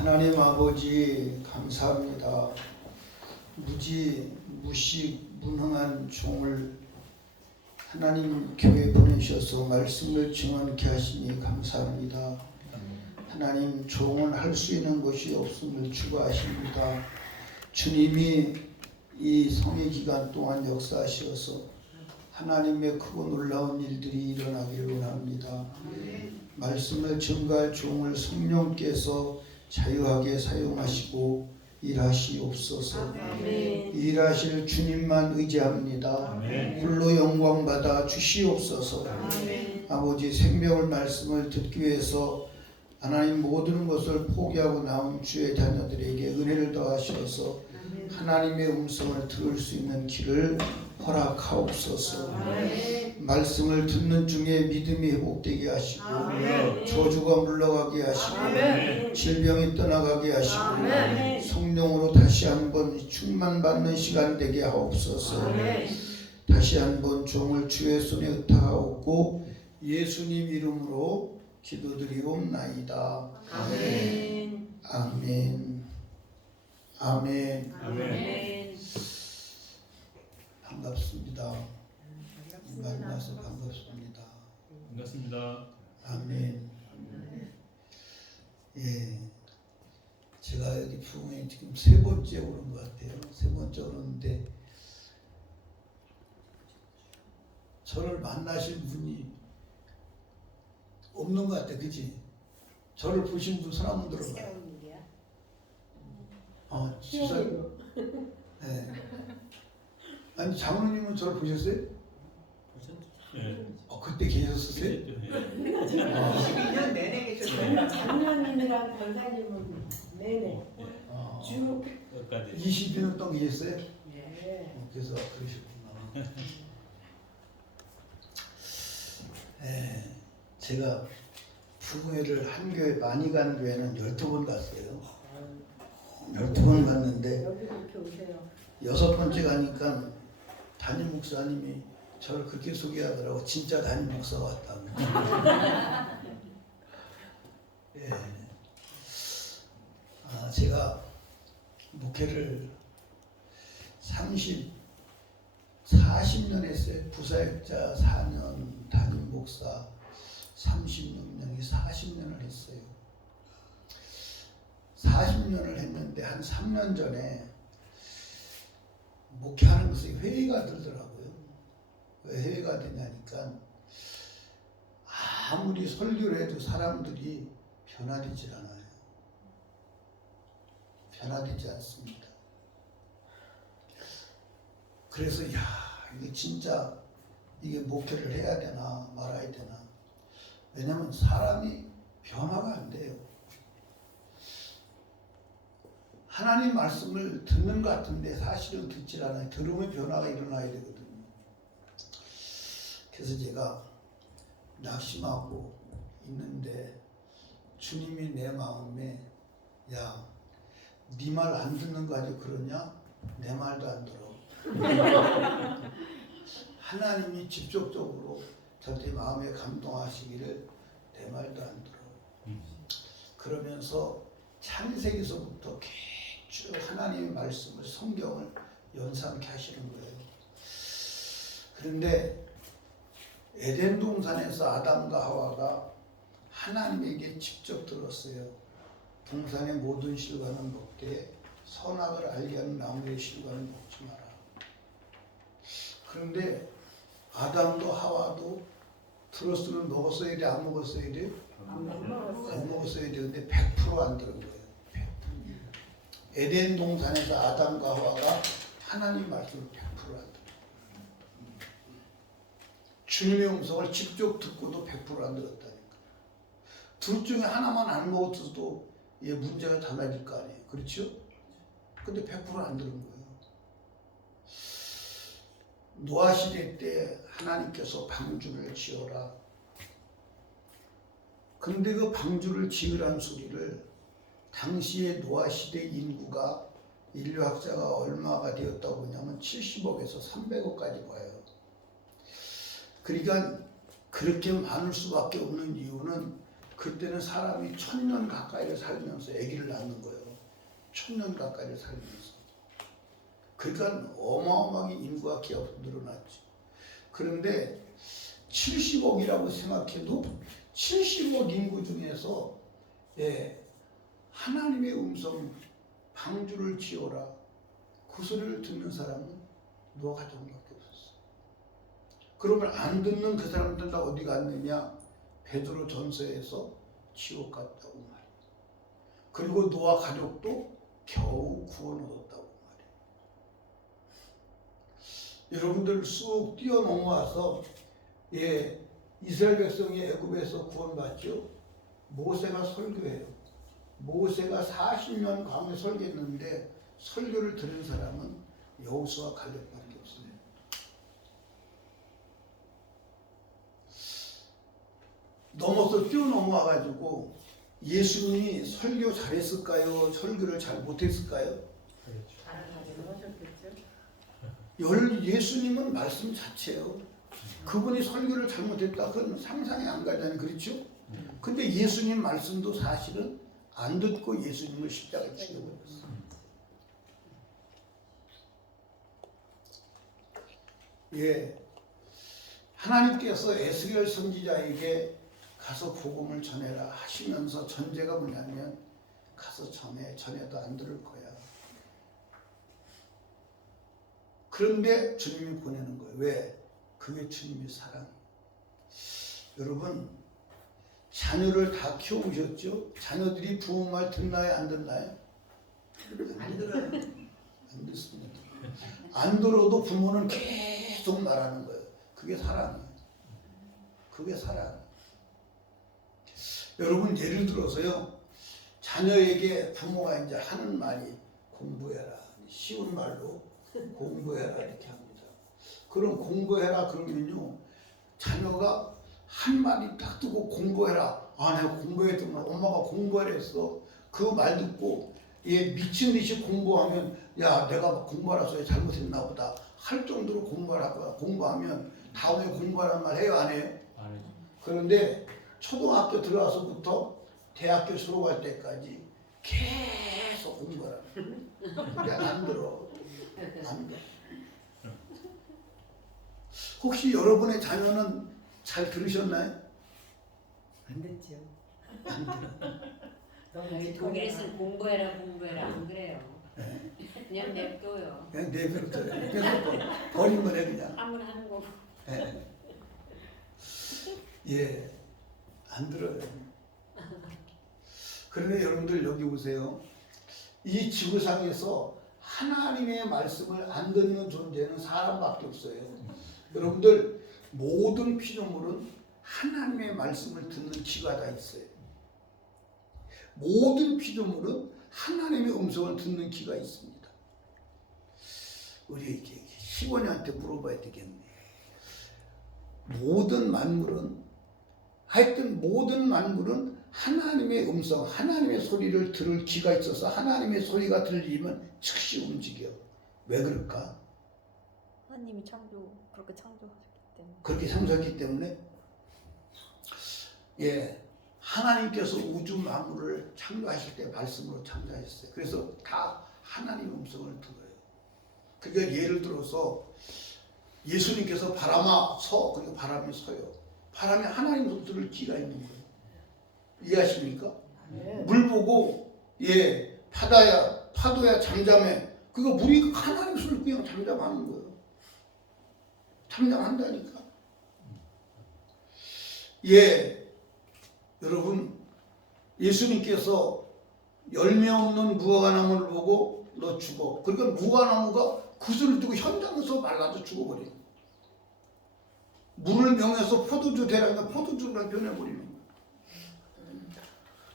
하나님 아버지 감사합니다. 무능한 종을 하나님 교회 보내셔서 말씀을 증언케 하시니 감사합니다. 하나님 종은 할 수 있는 것이 없음을 추구하십니다. 주님이 이 성의 기간 동안 역사하셔서 하나님의 크고 놀라운 일들이 일어나기를 원합니다. 말씀을 증거할 종을 성령께서 자유하게 사용하시고 일하시옵소서. 일하실 주님만 의지합니다. 홀로 영광 받아 주시옵소서. 아버지 생명을 말씀을 듣기 위해서 하나님 모든 것을 포기하고 나온 주의 자녀들에게 은혜를 더하셔서 하나님의 음성을 들을 수 있는 길을 허락하옵소서. 말씀을 듣는 중에 믿음이 회복되게 하시고 저주가 물러가게 하시고 질병이 떠나가게 하시고 성령으로 다시 한번 충만받는 시간 되게 하옵소서. 다시 한번 종을 주의 손에 의탁하옵고 예수님 이름으로 기도드리옵나이다. 아멘. 아멘. 아멘. 아멘. 반갑습니다. 만나서 반갑습니다. 반갑습니다. 아멘. 예, 제가 여기 부흥회 지금 세 번째 오는 것 같아요. 세 번째 오는데 저를 만나신 분이 없는 것 같아, 그지? 저를 보신 분 손 한번 들어봐. 진짜. 네. 아니 장로님은 저를 보셨어요? 네. 그때 계셨었어요? 22년 내내 계셨어요. 장로님이랑 권사님은 내내 쭉 20년 동안 계셨어요? 예. 그래서 그러셨구나. 네, 제가 부흥회를 한 교회 많이 간 교회는 12번 갔어요. 12번 갔는데 여기 그렇게 오세요. 6번째 가니까 담임 목사님이 저를 그렇게 소개하더라고. 진짜 담임 목사 같다고. 예. 제가 목회를 40년 했어요. 부사역자 4년, 담임 목사 36년이 40년을 했어요. 40년을 했는데 한 3년 전에 목회하는 것이 회의가 들더라고요. 왜 회의가 되냐니까 아무리 설교를 해도 사람들이 변화되질 않아요. 변화되지 않습니다. 그래서 이게 진짜 이게 목회를 해야 되나 말아야 되나. 왜냐면 사람이 변화가 안 돼요. 하나님 말씀을 듣는 것 같은데 사실은 듣질 않아요. 들으면 변화가 일어나야 되거든요. 그래서 제가 낙심하고 있는데 주님이 내 마음에 야, 네 말 안 듣는 거 가지고 그러냐? 내 말도 안 들어. 하나님이 직접적으로 저한테 마음에 감동하시기를 내 말도 안 들어. 그러면서 창세기서부터 쭉 하나님의 말씀을 성경을 연상케 하시는 거예요. 그런데 에덴 동산에서 아담과 하와가 하나님에게 직접 들었어요. 동산의 모든 실과는 먹되 선악을 알게 하는 나무의 실과는 먹지 마라. 그런데 아담도 하와도 들었으면 먹었어야 돼? 안 먹었어야 돼? 안 먹었어야 되는데 100% 안 들은 거예요. 100%. 에덴 동산에서 아담과 하와가 하나님 말씀을 100% 안 들어요. 주님의 음성을 직접 듣고도 100% 안 들었다니까. 둘 중에 하나만 안 먹었어도 문제가 달라질 거 아니에요. 그렇죠? 근데 100% 안 들은 거예요. 노아 시대 때 하나님께서 방주를 지어라. 근데 그 방주를 지으란 소리를 당시에 노아 시대 인구가 인류학자가 얼마가 되었다고 보냐면 70억에서 300억까지 봐요. 그러니까 그렇게 많을 수밖에 없는 이유는 그때는 사람이 1000년 가까이를 살면서 아기를 낳는 거예요. 1000년 가까이를 살면서. 그러니까 어마어마하게 인구가 기하고 늘어났지. 그런데 70억이라고 생각해도 70억 인구 중에서 하나님의 음성 방주를 지어라 그 소리를 듣는 사람은 노아 가족밖에 없었어. 그러면 안 듣는 그 사람들 다 어디 갔느냐? 베드로 전서에서 지옥 갔다고 말이야. 그리고 노아 가족도 겨우 구원 얻었다고 말이야. 여러분들 쑥 뛰어넘어와서 이스라엘 백성이 애굽에서 구원받죠. 모세가 설교해요. 모세가 40년 광야에 설교했는데 설교를 들은 사람은 여호수아 갈렙밖에 없어요. 뛰어넘어와가지고 예수님이 설교 잘했을까요? 설교를 잘 못했을까요? 잘하셨겠죠. 예수님은 말씀 자체예요. 그분이 설교를 잘못했다 그건 상상이 안 가잖아요. 그렇죠? 근데 예수님 말씀도 사실은 안 듣고 예수님을 십자가에 죽여버렸어. 하나님께서 에스겔 선지자에게 가서 복음을 전해라 하시면서 전제가 뭐냐면 가서 전해도 안 들을 거야. 그런데 주님이 보내는 거예요. 왜? 그게 주님의 사랑. 여러분 자녀를 다 키워보셨죠? 자녀들이 부모 말 듣나요? 안 듣나요? 안 들어요. 안 듣습니다. 안 들어도 부모는 계속 말하는 거예요. 그게 사랑이에요. 그게 사랑. 여러분 예를 들어서요. 자녀에게 부모가 이제 하는 말이 공부해라. 쉬운 말로 공부해라 이렇게 합니다. 그럼 공부해라 그러면요. 자녀가 한 마디 딱 듣고 공부해라. 아 내가 공부했더만 엄마가 공부하라 했어. 그 말 듣고 얘 미친 듯이 공부하면 야 내가 공부하라서 잘못했나 보다 할 정도로 공부하라. 공부하면 다음에 공부하라는 말 해요 안 해요? 안 해요. 그런데 초등학교 들어와서부터 대학교 졸업할 때까지 계속 공부하라. 근데 안 들어. 안 들어. 혹시 여러분의 자녀는 잘 들으셨나요? 안 듣죠. 안 들어. 너무 독일에서는 공부해라 안 그래요. 그냥 냅둬요. 그냥 내버려둬요. 그래서 버린 거네 그냥. 아무나 하는 거고. 안 들어요. 그런데 여러분들 여기 보세요. 이 지구상에서 하나님의 말씀을 안 듣는 존재는 사람밖에 없어요. 여러분들 모든 피조물은 하나님의 말씀을 듣는 귀가 다 있어요. 모든 피조물은 하나님의 음성을 듣는 귀가 있습니다. 우리에게 시원이한테 물어봐야 되겠네. 모든 만물은 하나님의 음성, 하나님의 소리를 들을 귀가 있어서 하나님의 소리가 들리면 즉시 움직여. 왜 그럴까? 하나님이 그렇게 창조하셨기 때문에. 그렇게 창조했기 때문에 하나님께서 우주 만물을 창조하실 때 말씀으로 창조하셨어요. 그래서 다 하나님의 음성을 들어요. 그러니까 예를 들어서 예수님께서 바람아 서, 그러니까 바람이 서요. 바람이 하나님 소리 들을 귀가 있는 거예요. 이해하십니까? 네. 물 보고 파도야 잠잠해. 그거 물이 하나님 소리 그냥 잠잠하는 거예요. 잠잠한다니까. 여러분 예수님께서 열매 없는 무화과나무를 보고 너 죽어. 그러니까 무화과나무가 그 소리를 듣고 현장에서 말라서 죽어버려요. 물을 명해서 포도주 되라니까 포도주가 변해버리는 거예요.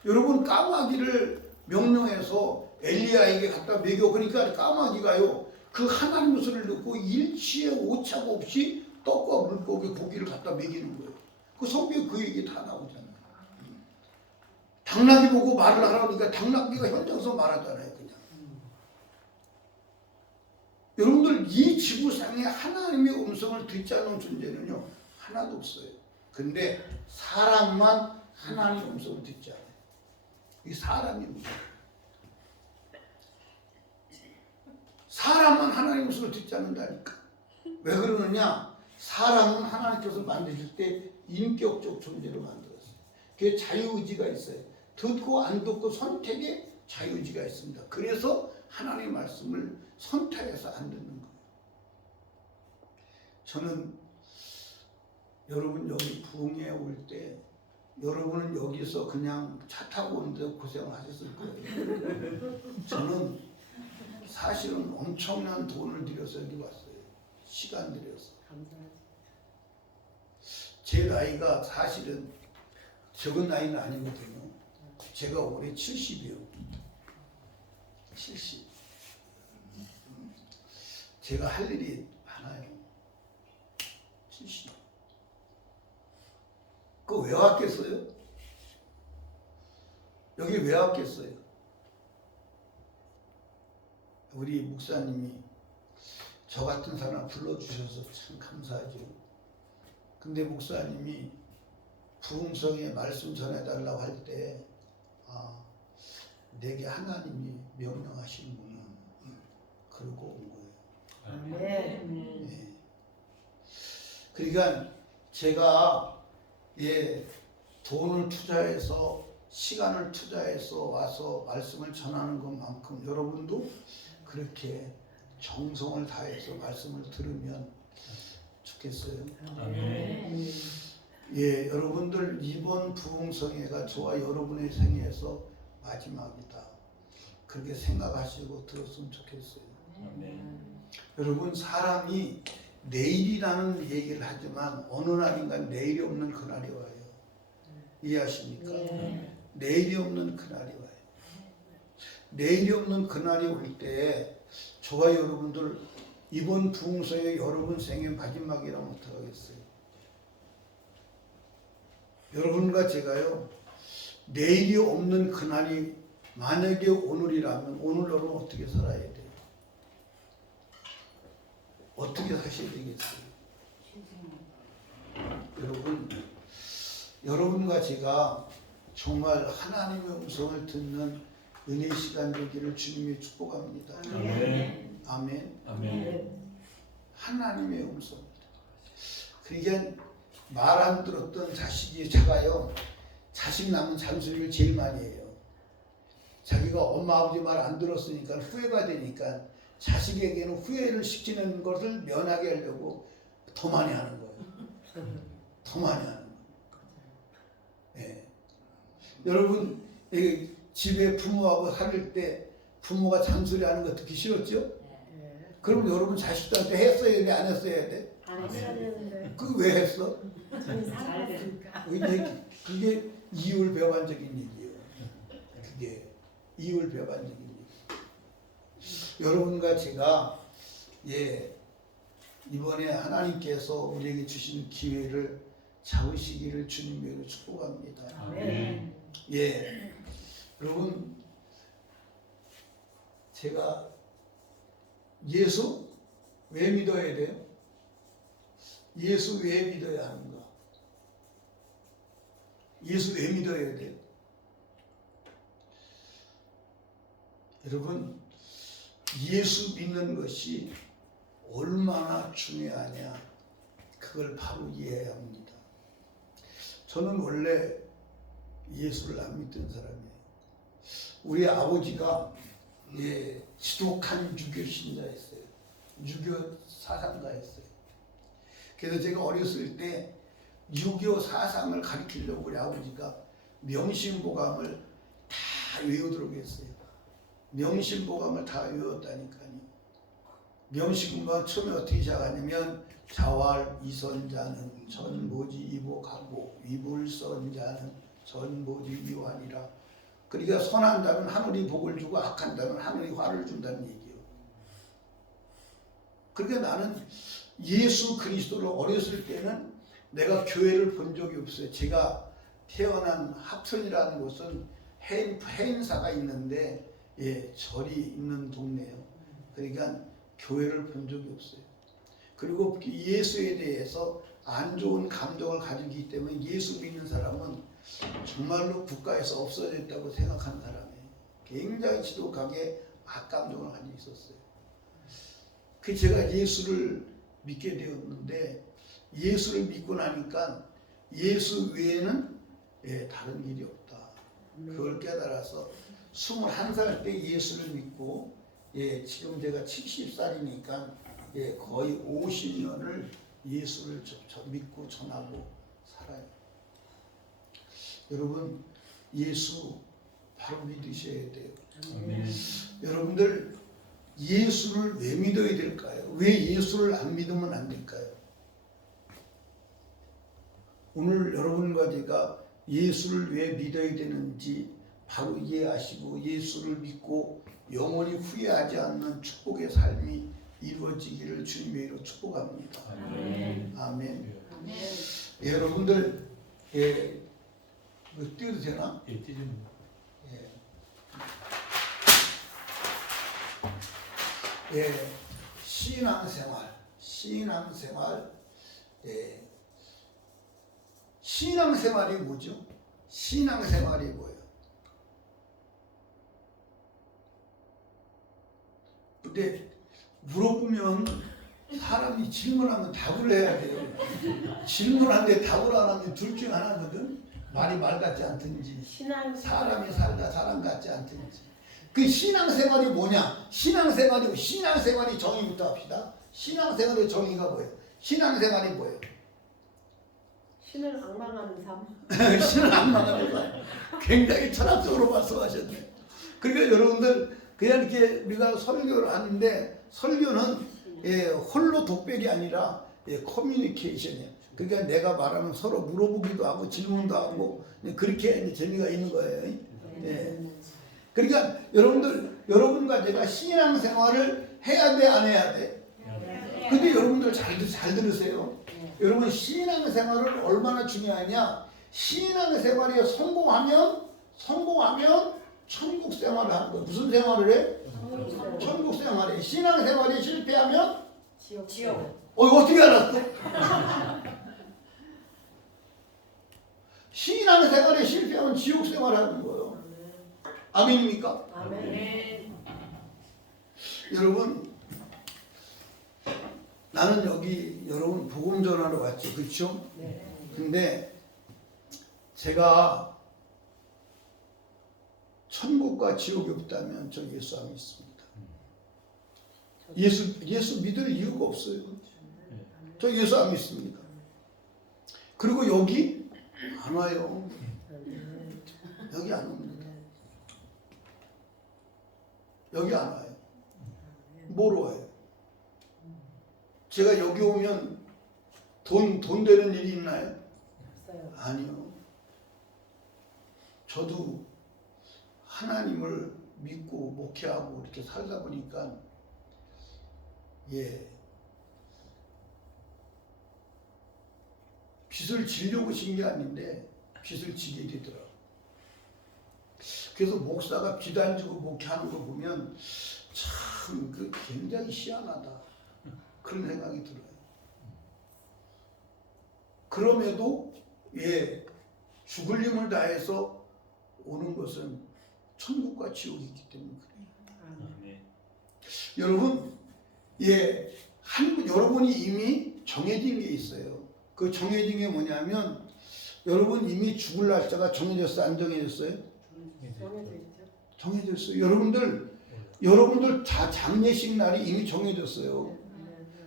여러분 까마귀를 명령해서 엘리야에게 갖다 먹여. 그러니까 까마귀가요 그 하나님의 소리를 듣고 일치에 오차가 없이 떡과 물고기 고기를 갖다 먹이는 거예요. 그 성경에 그 얘기 다 나오잖아요. 당나귀 보고 말을 하라고 그러니까 당나귀가 현장에서 말하잖아요. 그냥. 여러분들 이 지구상에 하나님의 음성을 듣지 않는 존재는요 하나도 없어요. 근데 사람만 하나님 음성을 듣지 않아요. 이 사람이 문제예요. 사람은 하나님 음성을 듣지 않는다니까. 왜 그러느냐? 사람은 하나님께서 만드실 때 인격적 존재로 만들었어요. 그게 자유의지가 있어요. 듣고 안 듣고 선택에 자유의지가 있습니다. 그래서 하나님의 말씀을 선택해서 안 듣는 거예요. 저는 여러분 여기 부흥회 올 때 여러분은 여기서 그냥 차 타고 오는데 고생을 하셨을 거예요. 저는 사실은 엄청난 돈을 들여서 여기 왔어요. 시간 들여서. 감사하지. 제 나이가 사실은 적은 나이는 아니거든요. 제가 올해 70이요. 70. 제가 할 일이 많아요. 70. 그거 왜 왔겠어요? 여기 왜 왔겠어요? 우리 목사님이 저 같은 사람 불러주셔서 참 감사하죠. 근데 목사님이 부흥성에 말씀 전해달라고 할 때 내게 하나님이 명령하시는구나. 그러고 온 거예요. 아멘. 네. 그러니까 제가 돈을 투자해서 시간을 투자해서 와서 말씀을 전하는 것만큼 여러분도 그렇게 정성을 다해서 말씀을 들으면 좋겠어요. 아멘. 예, 여러분들 이번 부흥성회가 저와 여러분의 생애에서 마지막이다. 그렇게 생각하시고 들었으면 좋겠어요. 아멘. 여러분 사람이 내일이라는 얘기를 하지만 어느 날인가 내일이 없는 그날이 와요. 이해하십니까? 내일이 없는 그날이 와요. 내일이 없는 그날이 올 때 저와 여러분들 이번 부흥성회 여러분 생애 마지막이라면 어떡하겠어요? 여러분과 제가요 내일이 없는 그날이 만약에 오늘이라면 오늘 여러분 어떻게 살아야 돼요? 어떻게 사셔야 되겠어요? 여러분과 제가 정말 하나님의 음성을 듣는 은혜 시간 되기를 주님이 축복합니다. 아멘. 아멘. 아멘. 하나님의 음성입니다. 그러니까 말 안 들었던 자식이 자가요 자식 낳으면 잔소리를 제일 많이 해요. 자기가 엄마 아버지 말 안 들었으니까 후회가 되니까 자식에게는 후회를 시키는 것을 면하게 하려고 더 많이 하는 거예요. 더 많이 하는 거예요. 네. 여러분 집에 부모하고 살을 때 부모가 잔소리하는 거 듣기 싫었죠? 그럼 여러분 자식들한테 했어야 돼? 안 했어야 돼? 안 했어야 되는데. 그 왜 했어? 저희 살았으니까. 그게 이율배반적인 얘기예요. 그게 이율배반적인 얘기. 여러분과 제가 이번에 하나님께서 우리에게 주신 기회를 잡으시기를 주님으로 축복합니다. 아멘. 여러분 제가 예수 왜 믿어야 돼요? 예수 왜 믿어야 하는가? 예수 왜 믿어야 돼요? 여러분 예수 믿는 것이 얼마나 중요하냐 그걸 바로 이해해야 합니다. 저는 원래 예수를 안 믿던 사람이에요. 우리 아버지가 지독한 유교 신자였어요. 유교 사상가였어요. 그래서 제가 어렸을 때 유교 사상을 가르치려고 우리 아버지가 명심보감을 다 외우도록 했어요. 명심보감을 다 외웠다니까요. 명심보감 처음에 어떻게 시작하냐면 자활 이선자는 전보지 이복하고 위불선자는 전보지 이환이라. 그러니까 선한다면 하늘이 복을 주고 악한다면 하늘이 화를 준다는 얘기예요. 그러니까 나는 예수 그리스도를 어렸을 때는 내가 교회를 본 적이 없어요. 제가 태어난 합천이라는 곳은 해인사가 있는데 절이 있는 동네예요. 그러니까 교회를 본 적이 없어요. 그리고 예수에 대해서 안 좋은 감정을 가지기 때문에 예수 믿는 사람은 정말로 국가에서 없어졌다고 생각한 사람이 굉장히 지독하게 악감정을 가지고 있었어요. 그 제가 예수를 믿게 되었는데 예수를 믿고 나니까 예수 외에는 다른 길이 없다. 그걸 깨달아서 21살 때 예수를 믿고 지금 제가 70살이니까 거의 50년을 예수를 믿고 전하고 살아요. 여러분 예수 바로 믿으셔야 돼요. 여러분들 예수를 왜 믿어야 될까요? 왜 예수를 안 믿으면 안 될까요? 오늘 여러분과 제가 예수를 왜 믿어야 되는지 바로 이해하시고 예수를 믿고 영원히 후회하지 않는 축복의 삶이 이루어지기를 주님의 이름으로 축복합니다. 아멘. 여러분들 띄워도 되나? 신앙생활이 뭐죠? 신앙생활이 뭐예요? 근데 물어보면 사람이 질문하면 답을 해야 돼요. 질문하는데 답을 안 하면 둘 중 하나거든. 말이 말 같지 않든지 사람이 살다 사람 같지 않든지. 그 신앙생활이 뭐냐? 신앙생활이 정의부터 합시다. 신앙생활의 정의가 뭐예요? 신앙생활이 뭐예요? 신을 앙망하는 삶. 신을 안 만나면서 굉장히 철학적으로 말씀하셨네. 그러니까 여러분들 그냥 이렇게 우리가 설교를 하는데 설교는 홀로 독백이 아니라 커뮤니케이션이에요. 그러니까 내가 말하면 서로 물어보기도 하고 질문도 하고 그렇게 재미가 있는 거예요. 그러니까 여러분과 제가 신앙생활을 해야 돼, 안 해야 돼? 근데 여러분들 잘 들으세요. 여러분 신앙생활을 얼마나 중요하냐? 신앙생활에 성공하면 천국 생활을 하는 거예요. 무슨 생활을 해? 천국 생활에. 신앙생활에 실패하면 지옥. 어떻게 알았어? 신앙생활에 실패하면 지옥 생활을 하는 거예요. 아멘입니까? 아멘. 여러분 나는 여기 여러분 복음 전하러 왔죠. 그렇죠? 근데 제가 천국과 지옥이 없다면 저 예수 안 믿습니다. 예수 믿을 이유가 없어요. 저 예수 안 믿습니다. 그리고 여기 안 와요. 여기 안 옵니다. 여기 안 와요. 뭐로 와요? 제가 여기 오면 돈 되는 일이 있나요? 아니요. 저도 하나님을 믿고 목회하고 이렇게 살다 보니까 빚을 지려고 진 게 아닌데 빚을 지게 되더라고요. 그래서 목사가 빚 안 지고 목회하는 거 보면 참 굉장히 희한하다 그런 생각이 들어요. 그럼에도 죽을 힘을 다해서 오는 것은 천국과 지옥이 있기 때문에 그래요. 여러분, 여러분이 이미 정해진 게 있어요. 그 정해진 게 뭐냐면 여러분 이미 죽을 날짜가 정해졌어요? 안 정해졌어요? 정해졌어요. 여러분들 장례식 날이 이미 정해졌어요.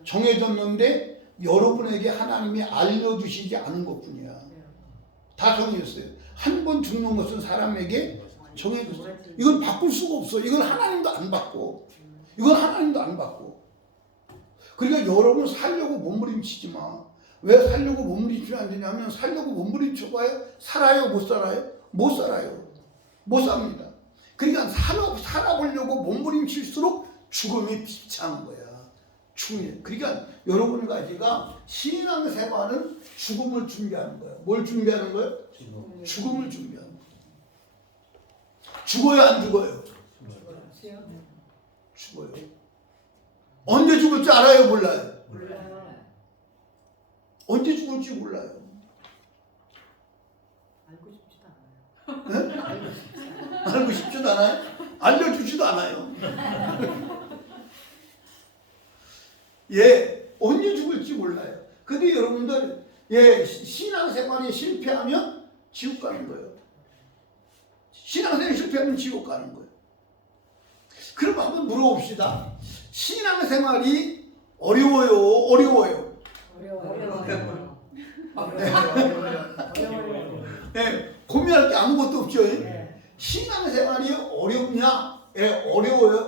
정해졌는데 여러분에게 하나님이 알려주시지 않은 것뿐이야. 다 정해졌어요. 한 번 죽는 것은 사람에게 정해졌어요. 이건 바꿀 수가 없어. 이건 하나님도 안 바꿔. 그러니까 여러분 살려고 몸부림치지 마. 왜 살려고 몸부림치면 안 되냐면 살려고 몸부림쳐봐야 살아요? 못 살아요? 못 살아요. 못 삽니다. 그러니까 살아보려고 몸부림칠수록 죽음이 비참한 거야. 죽음이. 그러니까 여러분과 제가 신앙생활은 죽음을 준비하는 거예요. 뭘 준비하는 거예요? 죽음을 준비하는 거예요. 죽어요, 안 죽어요? 죽어요. 언제 죽을지 알아요, 몰라요? 언제 죽을지 몰라요. 알고 싶지. 알고 싶지도 않아요. 알려주지도 않아요. 예, 언제 죽을지 몰라요. 근데 여러분들, 예, 신앙생활이 실패하면 지옥 가는 거예요. 신앙생활이 실패하면 지옥 가는 거예요. 그럼 한번 물어봅시다. 신앙생활이 어려워요, 어려워요? 어려워요. 예, 고민할 게 아무것도 없죠. 네. 신앙생활이 어렵냐? 예, 어려워요,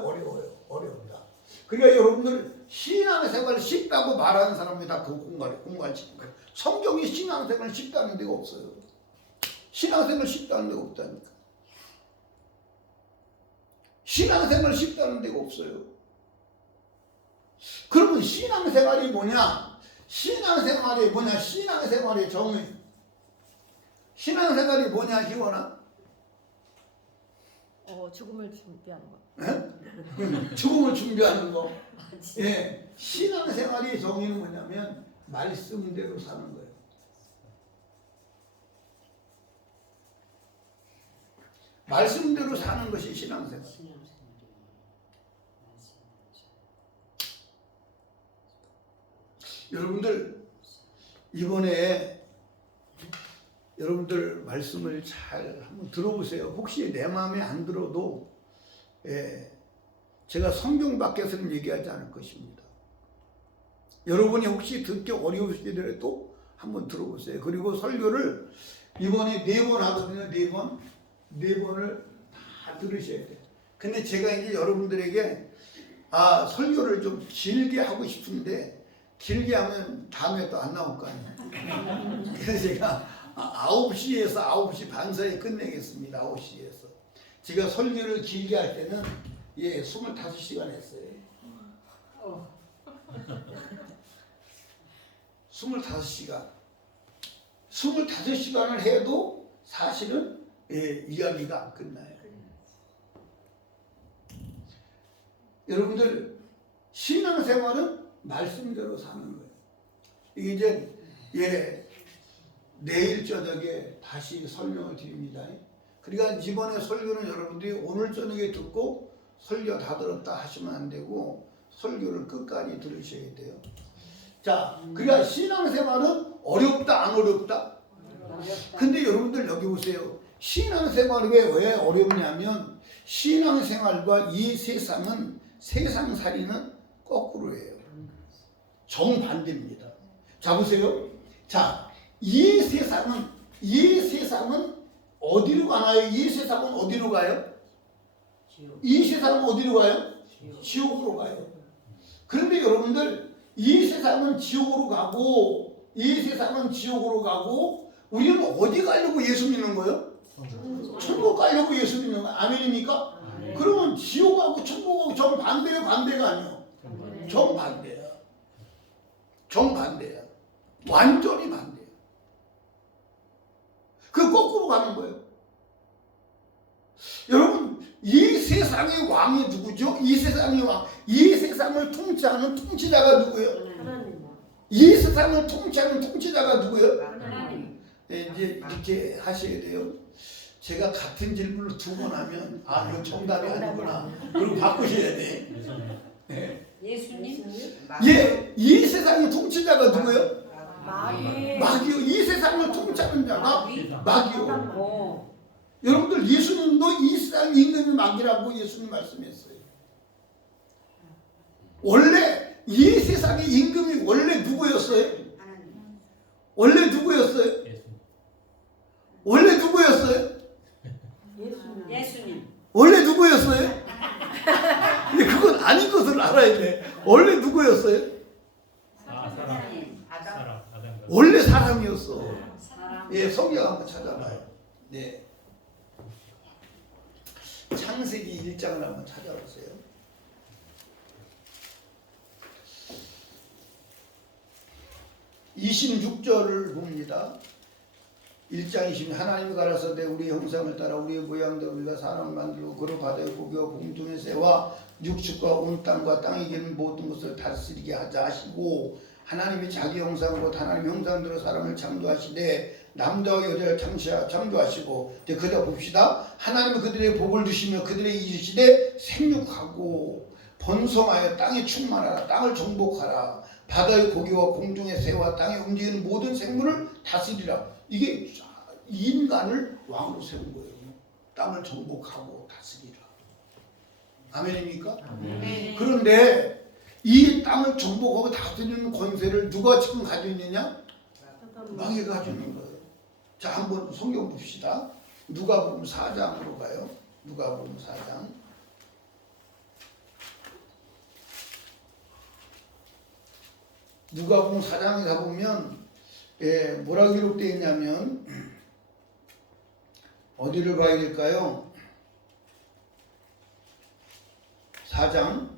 어렵다. 그러니까 여러분들 신앙생활 쉽다고 말하는 사람이 다 그 공간치는 거예요. 성경이 신앙생활 쉽다는 데가 없어요. 신앙생활 쉽다는 데가 없다니까. 신앙생활 쉽다는 데가 없어요. 그러면 신앙생활이 뭐냐? 신앙생활이 뭐냐? 신앙생활의 정의. 신앙생활이 뭐냐, 희원아? 죽음을 준비하는 거. 예? 죽음을 준비하는 거. 예, 신앙생활의 정의는 뭐냐면 말씀대로 사는 거예요. 말씀대로 사는 것이 신앙생활. 여러분들 이번에 여러분들 말씀을 잘 한번 들어보세요. 혹시 내 마음에 안 들어도 제가 성경 밖에서는 얘기하지 않을 것입니다. 여러분이 혹시 듣기 어려우시더라도 한번 들어보세요. 그리고 설교를 이번에 4번 하거든요. 4번을 다 들으셔야 돼요. 근데 제가 이제 여러분들에게 설교를 좀 길게 하고 싶은데 길게 하면 다음에 또 안 나올 거 아니에요. 그래서 제가 9시에서 9시 반 사이에 끝내겠습니다. 9시에서. 제가 설교를 길게 할 때는 25시간 했어요. 25시간. 25시간을 해도 사실은 이야기가 안 끝나요. 여러분들 신앙생활은 말씀대로 사는 거예요. 이게 이제 내일 저녁에 다시 설명을 드립니다. 그러니까 이번에 설교는 여러분들이 오늘 저녁에 듣고 설교 다 들었다 하시면 안 되고 설교를 끝까지 들으셔야 돼요. 자, 그러니까 신앙생활은 어렵다 안 어렵다? 근데 여러분들 여기 보세요. 신앙생활이 왜 어렵냐면 신앙생활과 이 세상은 세상살이는 거꾸로예요. 정반대입니다. 자 보세요. 자, 이 세상은 어디로 가나요? 이 세상은 어디로 가요? 이 세상은 어디로 가요? 지옥으로 가요. 그런데 여러분들 이 세상은 지옥으로 가고 우리는 어디 가려고 예수 믿는 거예요? 천국 가려고 예수 믿는 거예요. 아멘입니까? 그러면 지옥하고 천국하고 정반대예요, 반대가 아니에요. 정반대야. 완전히 반대야. 그 거꾸로 가는 거예요. 여러분, 이 세상의 왕이 누구죠? 이 세상의 왕. 이 세상을 통치하는 통치자가 누구예요? 하나님. 이 세상을 통치하는 통치자가 누구예요? 하나님. 네, 이제 이렇게 하셔야 돼요. 제가 같은 질문을 2번 하면 이거 정답이 아니구나. 그리고 바꾸셔야 돼. 네. 예수님? 이 세상의 통치자가 누구예요? 마귀. 마귀요. 이 세상을 통치하는 자가 마귀요. 오. 여러분들 예수님도 이 세상 임금이 마귀라고 예수님 말씀했어요. 원래 이 세상의 임금이 원래 누구였어요? 원래 누구였어요? 예수님. 원래 누구였어요? 그건 아닌 것을 알아야 돼. 원래 누구였어요? 사람. 원래 사람이었어. 사람. 성경 한번 찾아봐요. 네. 창세기 1장을 한번 찾아보세요. 26절을 봅니다. 1장 20절 하나님이 가라사대 우리 형상을 따라 우리의 모양대로 우리가 사람을 만들고 그로 바다의 고기와 공중의 새와 육축과 온 땅과 땅에 기는 모든 것을 다스리게 하자 하시고 하나님이 자기 형상으로 하나님 형상대로 사람을 창조하시되 남자와 여자를 창조하시고 이제 그러다 봅시다. 하나님은 그들의 복을 주시며 그들의 이르시되 생육하고 번성하여 땅에 충만하라. 땅을 정복하라. 바다의 고기와 공중의 새와 땅에 움직이는 모든 생물을 다스리라. 이게 인간을 왕으로 세운 거예요. 땅을 정복하고 다스리라. 아멘입니까? 네. 그런데 이 땅을 정복하고 다스리는 권세를 누가 지금 가지고 있느냐? 마귀가 가지고 있는 거예요. 자, 한번 성경 봅시다. 누가복음 4장으로 가요. 누가복음 4장. 누가복음 4장에 가보면 뭐라고 기록되어 있냐면 어디를 봐야 될까요? 4장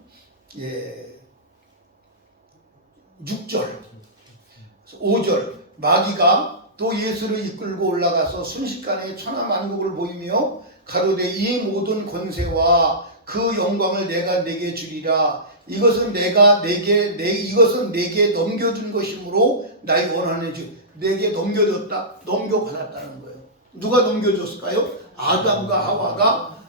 6절 5절 마귀가 또 예수를 이끌고 올라가서 순식간에 천하만국을 보이며 가로되 이 모든 권세와 그 영광을 내가 내게 주리라. 이것은 내게 넘겨준 것이므로 나의 원하는 주 내게 넘겨줬다. 넘겨받았다는 거예요. 누가 넘겨줬을까요? 아담과 하와가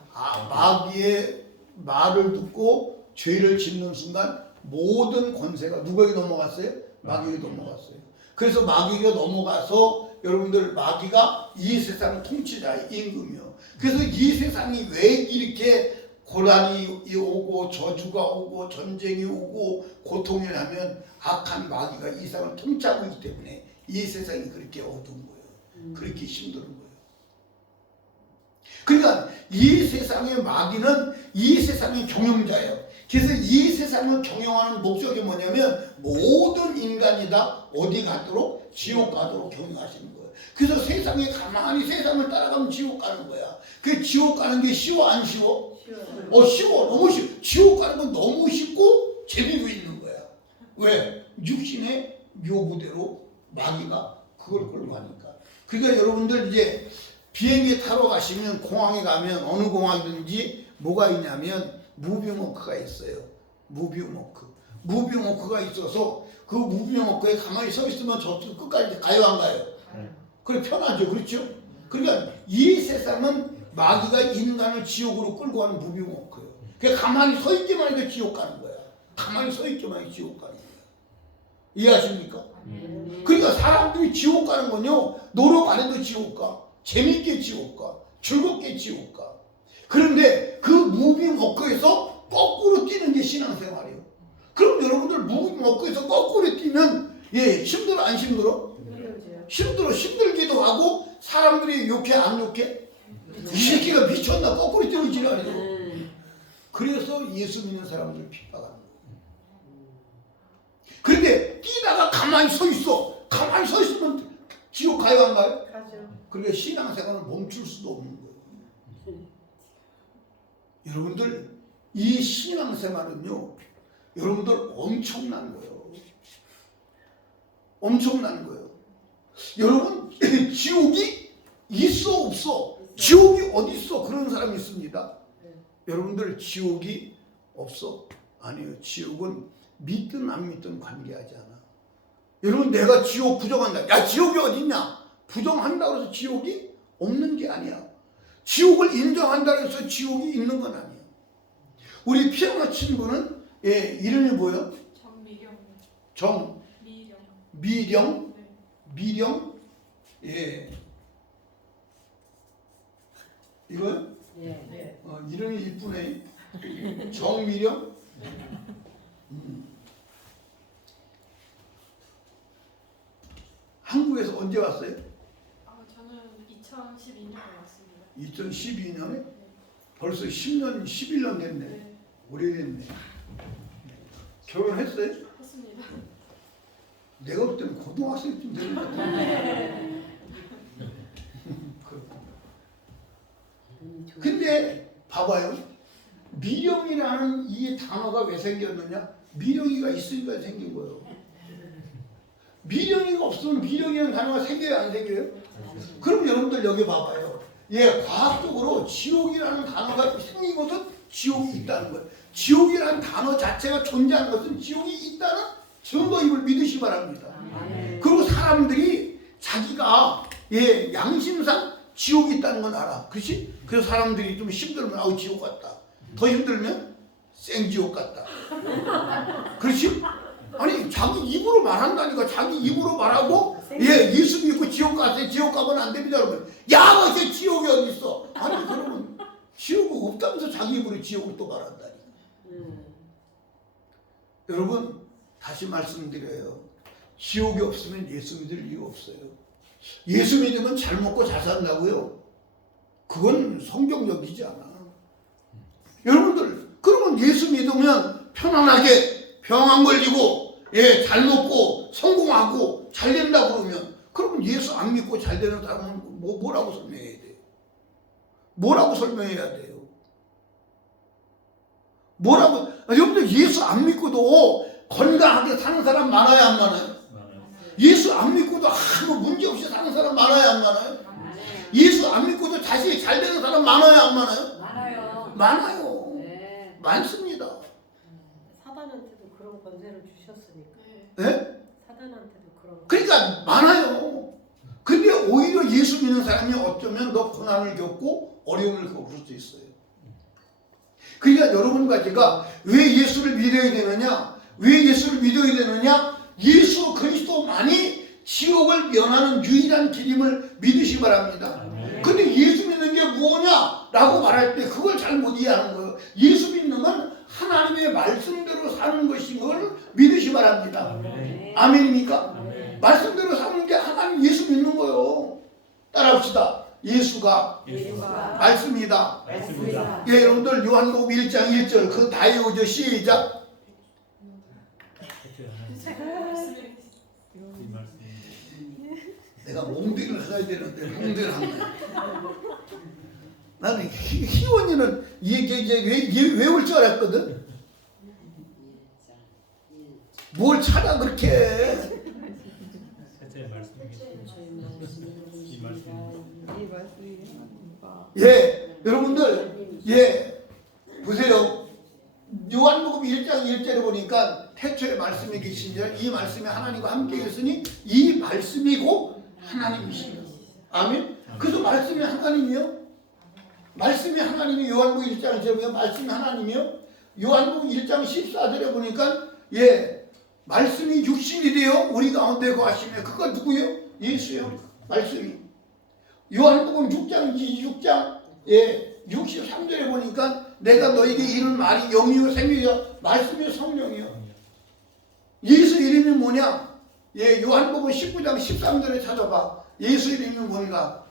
마귀의 말을 듣고 죄를 짓는 순간 모든 권세가 누구에게 넘어갔어요? 마귀에게 넘어갔어요. 그래서 마귀가 넘어가서 여러분들 마귀가 이 세상 통치자의 임금이요. 그래서 이 세상이 왜 이렇게 고난이 오고 저주가 오고 전쟁이 오고 고통이 나면 악한 마귀가 이 세상을 통치하고 있기 때문에 이 세상이 그렇게 어두운 거예요. 그렇게 힘든 거예요. 그러니까 이 세상의 마귀는 이 세상의 경영자예요. 그래서 이 세상을 경영하는 목적이 뭐냐면 모든 인간이 다 어디 가도록? 지옥 가도록 경영하시는 거예요. 그래서 세상에 가만히 세상을 따라가면 지옥 가는 거야. 그 지옥 가는 게 쉬워 안 쉬워? 쉬워. 너무 쉬워. 지옥 가는 건 너무 쉽고 재미도 있는 거야. 왜? 육신의 묘부대로 마귀가 그걸 끌고 가니까. 그러니까 여러분들 이제 비행기 타러 가시면 공항에 가면 어느 공항이든지 뭐가 있냐면 무빙워크가 있어요. 무빙워크가 있어서 그 무빙워크에 가만히 서 있으면 저쪽 끝까지 가요 안 가요? 그래 편하죠. 그렇죠? 그러니까 이 세상은 마귀가 인간을 지옥으로 끌고 가는 무빙워크예요. 그냥 가만히 서 있기만 해도 지옥 가는 거야. 가만히 서 있기만 해도 지옥 가는 거야. 이해하십니까? 그러니까 사람들이 지옥 가는 건요, 노력 안 해도 지옥 가. 재밌게 지옥 가. 즐겁게 지옥 가. 그런데 그 무빙워크에서 거꾸로 뛰는 게 신앙생활이에요. 그럼 여러분들 무빙워크에서 거꾸로 뛰면 힘들어 안 힘들어? 힘들기도 하고 사람들이 욕해 안 욕해? 이 새끼가 미쳤나 거꾸로 뛰는 지랄이에요. 그래서 예수 믿는 사람들을 핍박하는 거예요. 그런데 뛰다가 가만히 서 있어. 가만히 서 있으면 지옥 가요 안 가요? 그러니까 신앙생활을 멈출 수도 없는 거예요. 여러분들 이 신앙생활은요, 여러분들 엄청난 거예요. 엄청난 거예요. 여러분 지옥이 있어 없어? 지옥이 어디 있어? 그런 사람이 있습니다. 여러분들 지옥이 없어? 아니에요. 지옥은 믿든 안 믿든 관계하지 않아. 여러분 내가 지옥 부정한다. 야 지옥이 어디 있냐? 부정한다고 해서 지옥이 없는 게 아니야. 지옥을 인정한다고 해서 지옥이 있는 건 아니야. 우리 피아노 친구는 이름이 뭐예요? 정미령. 미령? 이거요? 이름이 이쁘네. 정미령? 한국에서 언제 왔어요? 저는 2012년에 왔습니다. 2012년에? 벌써 10년, 11년 됐네. 네. 오래됐네. 결혼했어요? 했습니다. 내가 볼 때는 고등학생쯤 되는 것 같아. 근데 봐봐요. 미령이라는 이 단어가 왜 생겼느냐? 미령이가 있으니까 생긴 거예요. 미령이가 없으면 미령이라는 단어가 생겨요 안 생겨요? 그럼 여러분들 여기 봐봐요. 과학적으로 지옥이라는 단어가 생긴 것은 지옥이 있다는 거예요. 지옥이라는 단어 자체가 존재하는 것은 지옥이 있다는 증거임을 믿으시 바랍니다. 그리고 사람들이 자기가 예, 양심상 지옥이 있다는 건 알아. 그렇지? 그래서 사람들이 좀 힘들면 아우 지옥 같다. 더 힘들면 생지옥 같다. 그렇지? 아니 자기 입으로 말한다니까. 자기 입으로 말하고 예, 예수 믿고 지옥 가세요. 지옥 가면 안 됩니다 여러분. 야 어째 지옥이 어디 있어? 아니 그러면 지옥이 없다면서 자기 입으로 지옥을 또 말한다니까. 여러분 다시 말씀드려요. 지옥이 없으면 예수 믿을 이유 없어요. 예수 믿으면 잘 먹고 잘 산다고요? 그건 성경적이지 않아. 여러분들 그러면 예수 믿으면 편안하게 병 안 걸리고 예, 잘 먹고 성공하고 잘 된다 그러면 그러면 예수 안 믿고 잘 되는 사람은 뭐라고 설명해야 돼요? 뭐라고 설명해야 돼요? 뭐라고? 여러분들 예수 안 믿고도 건강하게 사는 사람 많아요 안 많아요? 예수 안 믿고도 아무 문제 없이 사는 사람 많아요 안 많아요? 예수 안 믿고도 자식이 잘 되는 사람 많아요 안 많아요? 많아요. 많아요. 네. 많습니다. 사단한테도 그런 권세를 주셨으니까. 네. 예? 사단한테도 그런 거. 그러니까 많아요. 근데 오히려 예수 믿는 사람이 어쩌면 더 고난을 겪고 어려움을 겪을 수도 있어요. 그러니까 여러분과 제가 왜 예수를 믿어야 되느냐? 왜 예수를 믿어야 되느냐? 예수 그리스도만이 지옥을 면하는 유일한 길임을 믿으시기 바랍니다. 근데 예수 믿는 게 뭐냐라고 말할 때 그걸 잘 못 이해하는 거예요. 예수 믿는 건 하나님의 말씀대로 사는 것임을 믿으시기 바랍니다. 아멘입니까? 말씀대로 사는 게 하나님 예수 믿는 거예요. 따라합시다. 예수가 말씀이다. 말씀이다. 예, 여러분들 요한복음 1장 1절 그거 다 외우죠. 시작. 내가 몽둥이를 써야 되는데 몽둥이를 한 거야. 나는 희원이는 이게 외울 줄 알았거든. 뭘 찾아 그렇게. 예, 여러분들 예 보세요. 요한복음 1장 1절에 보니까 태초에 말씀이 계시니라 이 말씀이 하나님과 함께 있으니 이 말씀이고 하나님이시다. 아멘. 그래서 말씀이 하나님이요. 말씀이 하나님이 요한복음 1장 1절에 보면 말씀이 하나님이요. 요한복음 1장 14절에 보니까 예 말씀이 육신이 되어 우리 가운데 거하시며 그가 누구요? 예수요. 말씀이. 요한복음 6장 예 63절에 보니까 내가 너에게 이른 말이 영이요 생명이요 말씀이 성령이요. 예수 이름이 뭐냐? 예 요한복음 19장 13절에 찾아봐. 예수 이름이 뭔가?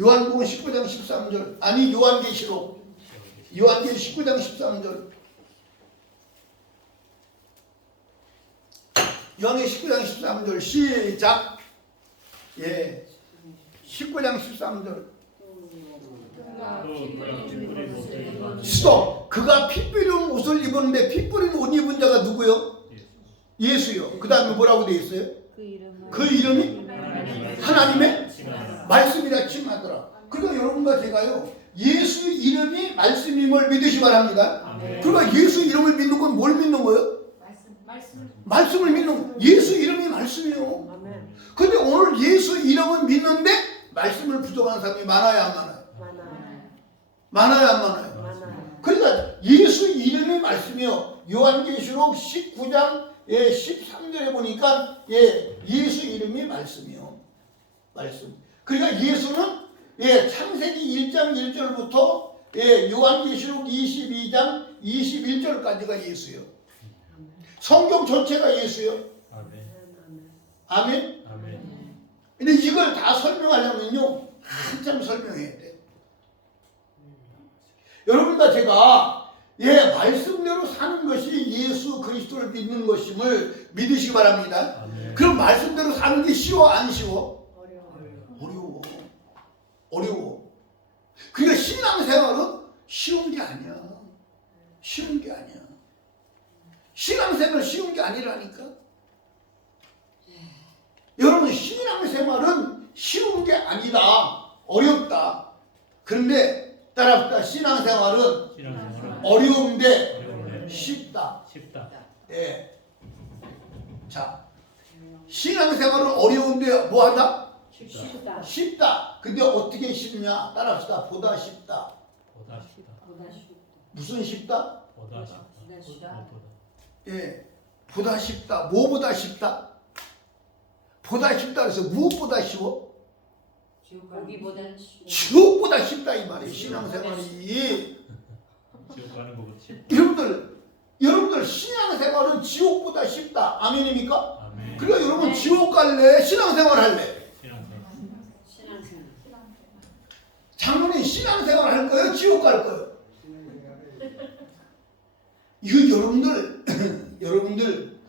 요한복음 19장 13절 아니 요한계시록 19장 13절 요한계시록 19장 13절 시작. 예 19장 13절 스톱. 그가 피 뿌린 옷을 입었는데 피 뿌린 옷 입은 자가 누구요? 예수요. 그 다음에 뭐라고 되어 있어요? 그 이름이 하나님의 말씀이라 칭하더라. 그러니까 여러분과 제가요 예수 이름이 말씀임을 믿으시 바랍니다. 그러니까 예수 이름을 믿는 건 뭘 믿는 거예요? 말씀을 믿는 거. 예수 이름이 말씀이요. 근데 오늘 예수 이름을 믿는데 말씀을 부정하는 사람이 많아요 안 많아요? 많아요 안 많아요? 그러니까 예수 이름이 말씀이요. 요한계시록 19장 13절에 보니까 예수 이름이 말씀이요. 말씀. 그러니까 예수는 창세기 1장 1절부터 요한계시록 22장 21절까지가 예수요. 성경 전체가 예수요. 아멘. 근데 이걸 다 설명하려면요 한참 설명해야 돼. 여러분과 제가 말씀대로 사는 것이 예수 그리스도를 믿는 것임을 믿으시기 바랍니다. 그럼 말씀대로 사는 게 쉬워 안 쉬워? 어려워. 그러니까 신앙생활은 쉬운 게 아니야. 신앙생활은 쉬운 게 아니라니까. 여러분 신앙생활은 쉬운 게 아니다. 어렵다. 그런데 따라합시다. 신앙생활은 어려운데 쉽다. 자, 신앙생활은 어려운데 뭐하다? 쉽다. 쉽다. 근데 어떻게 쉽냐? 따라합시다. 보다 쉽다. 보다 쉽다. 보다 쉽다. 무슨 쉽다? 보다 쉽다. 보다 쉽다. 무엇보다. 예, 보다 쉽다. 뭐보다 쉽다? 보다 쉽다 그래서 무엇보다 쉬워? 고기보다는 쉽다. 지옥보다 쉽다 이 말이에요. 신앙생활이. 지옥 가는 것보다 쉽다. 여러분들 신앙생활은 지옥보다 쉽다. 아멘입니까? 아멘. 그러니까 여러분 네. 지옥 갈래? 신앙생활 할래? 신앙생활. 신앙생활. 장로님 신앙생활 할 거예요? 지옥 갈 거예요? 이거 여러분들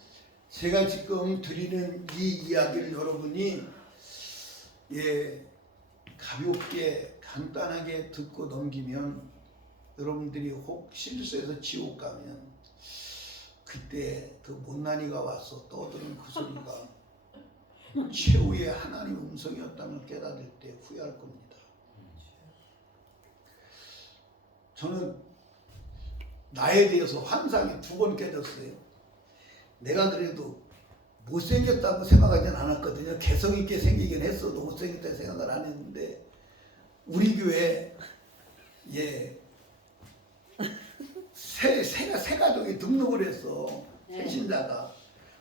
제가 지금 드리는 이 이야기를 여러분이 가볍게 간단하게 듣고 넘기면 여러분들이 혹 실수해서 지옥 가면 그때 그 못난이가 와서 떠드는 그 소리가 최후의 하나님의 음성이었다는 걸 깨달을 때 후회할 겁니다. 저는 나에 대해서 환상이 2번 깨졌어요. 내가 그래도 못생겼다고 생각하진 않았거든요. 개성 있게 생기긴 했어도 못생겼다고 생각을 안 했는데 우리 교회 새 가족이 등록을 했어. 새 신자가.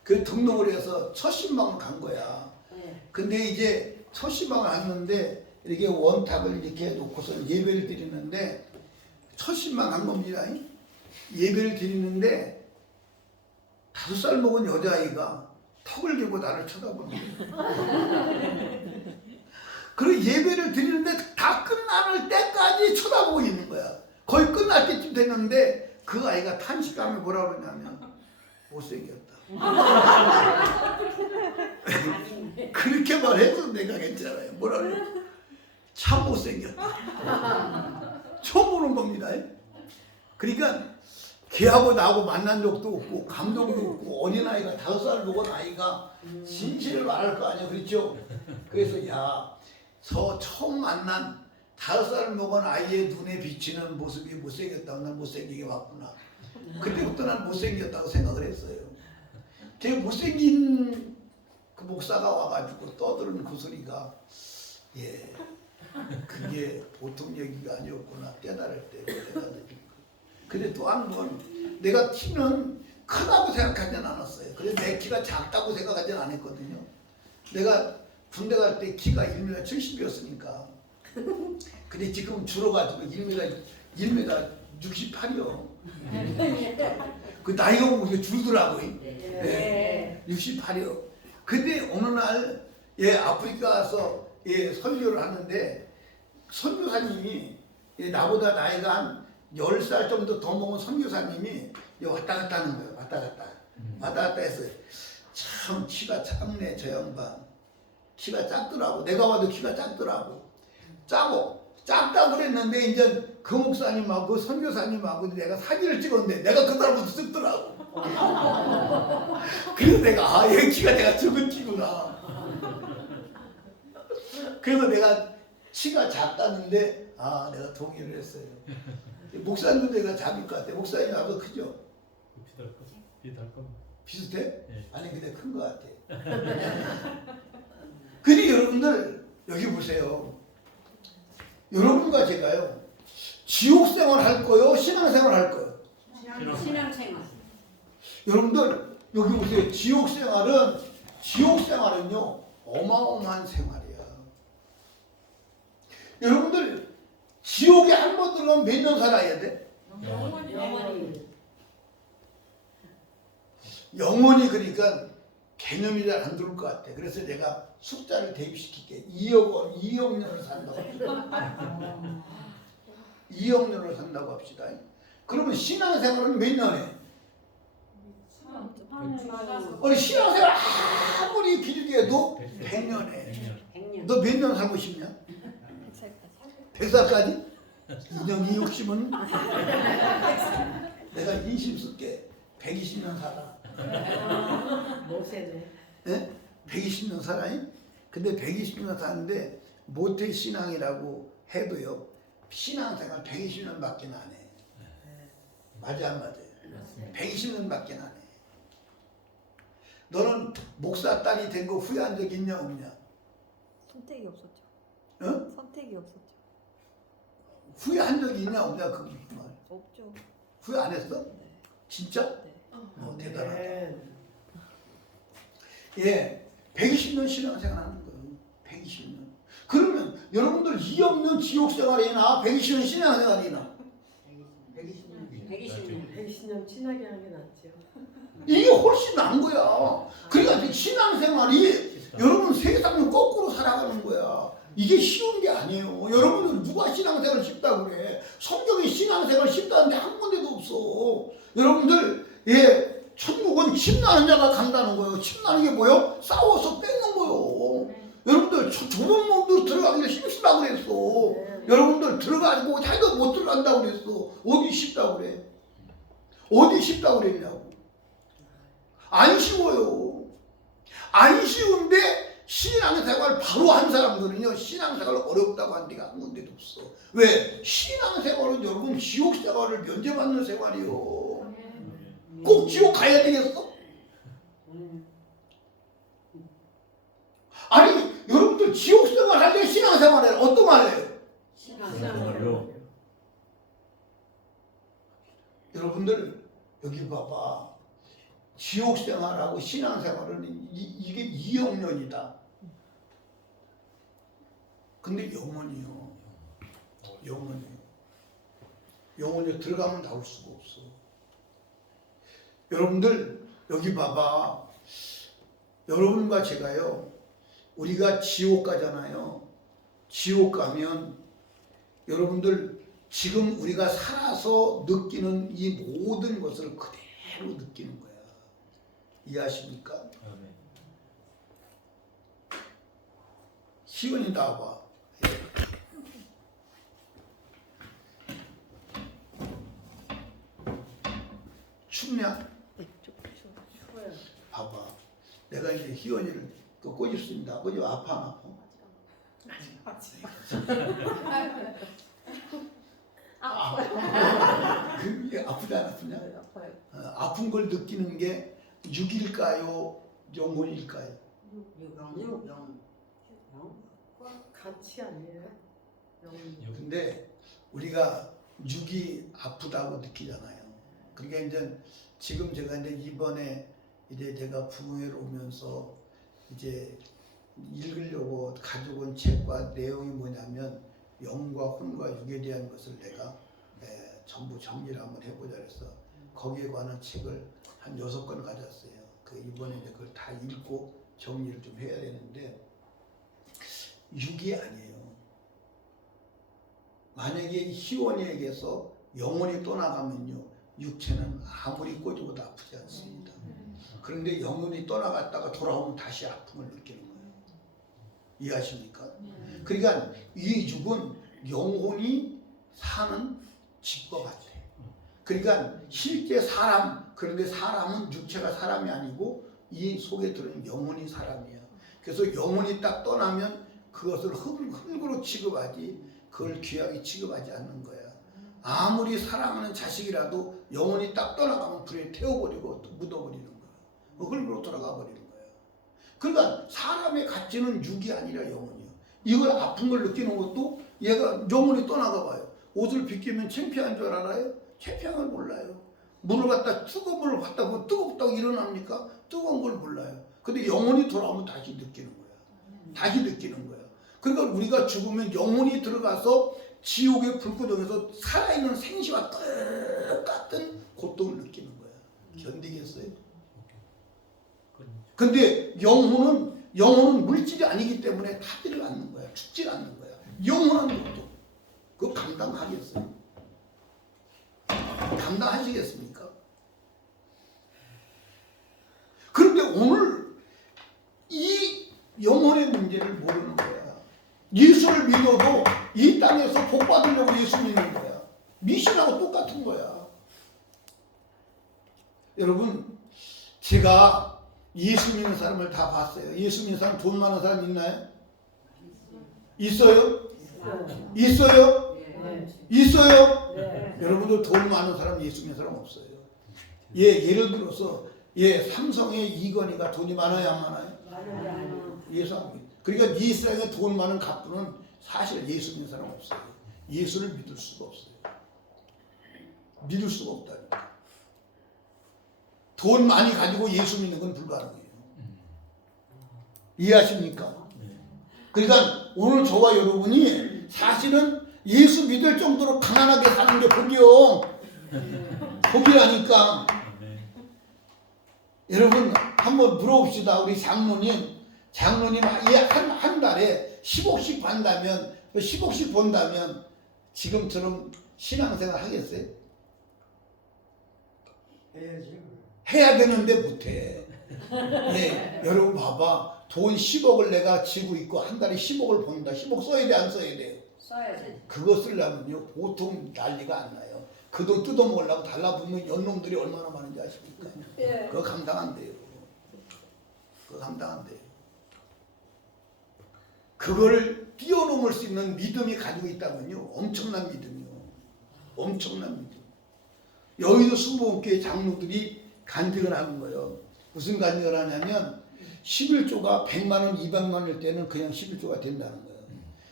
그 등록을 해서 첫 신방을 간 거야. 네. 근데 이제 첫 신방을 왔는데 이렇게 원탁을 이렇게 놓고서 예배를 드리는데 첫 신방 간 겁니다. 예배를 드리는데 5살 먹은 여자아이가 턱을 개고 나를 쳐다보는 거야. 그리고 예배를 드리는데 다 끝나는 때까지 쳐다보고 있는 거야. 거의 끝날 때쯤 됐는데 그 아이가 탄식하며 뭐라 그러냐면 못생겼다. 그렇게 말해서 내가 괜찮아요. 뭐라 그래? 참 못생겼다. 처음 보는 겁니다. 그러니까 걔하고 나하고 만난 적도 없고 감동도 없고 어린아이가 5살 먹은 아이가 진실을 말할 거 아니야. 그렇죠? 그래서 처음 만난 5살 먹은 아이의 눈에 비치는 모습이 못생겼다고 난 못생기게 왔구나. 그때부터 난 못생겼다고 생각을 했어요. 되게 못생긴 그 목사가 와가지고 떠드는 그 소리가 그게 보통 얘기가 아니었구나 깨달을 때 깨달으니까. 근데 또 한 번 내가 키는 크다고 생각하진 않았어요. 그래서 내 키가 작다고 생각하진 않았거든요. 내가 군대 갈 때 키가 1m 70이었으니까. 근데 지금 줄어가지고 1m 68이요. 그 나이가 보면 줄더라고요. 네. 68이요. 근데 어느 날 아프리카 가서 선교를 하는데 선교사님이 나보다 나이가 한 10살 정도 더 먹은 선교사님이 왔다 갔다 하는 거예요. 왔다 갔다 해서 참 키가 작네 저 양반. 키가 작더라고. 내가 봐도 키가 작더라고. 작다고 그랬는데 이제 그 목사님하고 그 선교사님하고 내가 사진을 찍었는데 내가 그 사람보다 썩더라고. 그래서 내가 얘 키가 내가 적은 키구나. 그래서 내가 키가 작다는데 내가 동의를 했어요. 목사님도 내가 작을 것 같아. 목사님 나보다 크죠? 비슷할 거. 비슷해? 네. 아니 근데 큰 것 같아. 근데 여러분들 여기 보세요. 여러분과 제가요 지옥생활 할 거요? 신앙생활 할 거요? 신앙생활. 여러분들 여기 보세요. 지옥생활은요 어마어마한 생활이야. 여러분들 지옥에 한 번 들어가면 몇 년 살아야 돼? 영원히 그러니까 개념이 잘 안 들어올 것 같아. 그래서 내가 숫자를 대입시킬게. 2억 년을 산다고 합시다. 2억 년을 산다고 합시다. 그러면 신앙생활은 몇 년에? 우리 신앙생활 아무리 길게 해도 100년에. 100년. 너 몇 년 살고 싶냐? 100살까지? 2년 2욕심은? 내가 인심 쓸게. 120년 살아. 모세네. 예? 120년 살아요? 근데 120년 사는데 모태 신앙이라고 해도요 신앙생활 120년밖에 안 해. 맞아 안 맞아요? 120년밖에 안 해. 너는 목사 딸이 된 거 후회한 적 있냐 없냐? 선택이 없었죠. 어? 선택이 없었죠. 후회한 적 있냐 없냐 그 말. 없죠. 후회 안 했어? 네. 진짜? 네. 대단하다. 네. 예, 120년 신앙생활 하는 거예요. 120년. 그러면 여러분들 이 없는 지옥 생활이나 120년 신앙생활이나 120년. 120년. 120년 친하게 하는 게 낫죠. 이게 훨씬 나은 거야. 그러니까 신앙생활이 여러분 세상을 거꾸로 살아가는 거야. 이게 쉬운 게 아니에요. 여러분들 누가 신앙생활 쉽다고 그래. 성경에 신앙생활 쉽다는데 한 군데도 없어. 여러분들 예, 천국은 침나는 자가 간다는 거예요. 침나는 게 뭐예요? 싸워서 뺏는 거예요. 여러분들 좁은 몸도 들어가기가 힘쓰라고 그랬어. 네. 여러분들 들어가지고 자기가 못 들어간다고 그랬어. 어디 쉽다고 그래? 어디 쉽다고 그랬냐고. 안 쉬워요. 안 쉬운데 신앙생활 바로 한 사람들은요, 신앙생활 어렵다고 한 데가 한 군데도 없어. 왜? 신앙생활은 여러분 지옥생활을 면제받는 생활이요. 꼭 지옥 가야 되겠어? 아니 여러분들 지옥생활 할래? 신앙생활 할래? 어떤 말 해요? 신앙생활요. 여러분들 여기 봐봐. 지옥생활하고 신앙생활은 이게 이영년이다. 근데 영원이요. 영원이요. 영원히 들어가면 나올 수가 없어. 여러분들 여기 봐봐. 여러분과 제가요. 우리가 지옥 가잖아요. 지옥 가면 여러분들 지금 우리가 살아서 느끼는 이 모든 것을 그대로 느끼는 거야. 이해하십니까? 아멘. 시원이 나와봐. 춥냐? 네, 조금 추워요. 봐봐. 내가 이제 희원이를 또 꼬집습니다. 꼬집 아파 안 아파? 그게 아프다 안 아프냐? 네, 아파요. 아픈 걸 느끼는 게 육일까요? 영혼일까요? 영. 같이 아니에요? 영혼이. 근데 우리가 육이 아프다고 느끼잖아요. 그러니까 이제 지금 제가 이제 이번에 이제 제가 부흥회를 오면서 이제 읽으려고 가져온 책과 내용이 뭐냐면 영과 혼과 육에 대한 것을 내가 전부 정리를 한번 해보자 그래서 거기에 관한 책을 한 6권 가져왔어요. 그 이번에 이제 그걸 다 읽고 정리를 좀 해야 되는데 육이 아니에요. 만약에 희원이에게서 영혼이 떠나가면요 육체는 아무리 꼬집어도 아프지 않습니다. 그런데 영혼이 떠나갔다가 돌아오면 다시 아픔을 느끼는 거예요. 이해하십니까? 그러니까 이 육은 영혼이 사는 집과 같아. 그러니까 실제 사람, 그런데 사람은 육체가 사람이 아니고 이 속에 들어있는 영혼이 사람이야. 그래서 영혼이 딱 떠나면 그것을 흙으로 취급하지 그걸 귀하게 취급하지 않는 거야. 아무리 사랑하는 자식이라도 영혼이 딱 떠나가면 불에 태워버리고 또 묻어버리는 거야. 흙으로 돌아가 버리는 거야. 그러니까 사람의 가치는 육이 아니라 영혼이야. 이걸 아픈 걸 느끼는 것도 얘가 영혼이 떠나가 봐요. 옷을 벗기면 창피한 줄 알아요? 창피한 걸 몰라요. 물을 갖다 뜨거운 물을 갖다 보면 뜨겁다고 일어납니까? 뜨거운 걸 몰라요. 근데 영혼이 돌아오면 다시 느끼는 거야. 다시 느끼는 거야. 그러니까 우리가 죽으면 영혼이 들어가서 지옥의 불구덩에서 살아있는 생시와 똑같은 고통을 느끼는 거야. 견디겠어요? 근데 영혼은 물질이 아니기 때문에 타지를 않는 거야. 죽질 않는 거야. 영원한 것도 그거 감당하겠어요? 감당하시겠습니까? 그런데 오늘 이 영혼의 문제를 모르는 거야. 예수를 믿어도 이 땅에서 복 받으려고 예수 믿는 거야. 미신하고 똑같은 거야. 여러분, 제가 예수 믿는 사람을 다 봤어요. 예수 믿는 사람 돈 많은 사람 있나요? 있어요? 있어요? 있어요? 네. 여러분들 돈 많은 사람 예수 믿는 사람 없어요. 예를 들어서 삼성의 이건희가 돈이 많아요, 안 많아요? 많아요. 예수 안 믿. 그러니까 이 세상에 돈 많은 갑부는 사실 예수 믿는 사람 없어요. 예수를 믿을 수가 없어요. 믿을 수가 없다니까. 돈 많이 가지고 예수 믿는 건 불가능해요. 이해하십니까? 그러니까 오늘 저와 여러분이 사실은 예수 믿을 정도로 가난하게 사는 게 복이요. 복이라니까. 여러분 한번 물어봅시다. 우리 장로님 한 달에 10억씩 번다면 10억씩 번다면 지금처럼 신앙생활 하겠어요? 해야지. 해야 되는데 못해. 여러분 봐봐. 돈 10억을 내가 쥐고 있고 한 달에 10억을 번다. 10억 써야 돼, 안 써야 돼? 써야지. 그거 쓰려면요 보통 난리가 안 나요. 그 돈 뜯어먹으려고 달라붙는 연놈들이 얼마나 많은지 아십니까? 그거 감당 안 돼요. 그거 감당 안 돼요. 그걸 뛰어넘을 수 있는 믿음이 가지고 있다면요 엄청난 믿음이요. 엄청난 믿음. 여의도 수목교회 장로들이 간증을 하는 거예요. 무슨 간증을 하냐면 11조가 100만원, 200만원일 때는 그냥 11조가 된다는 거예요.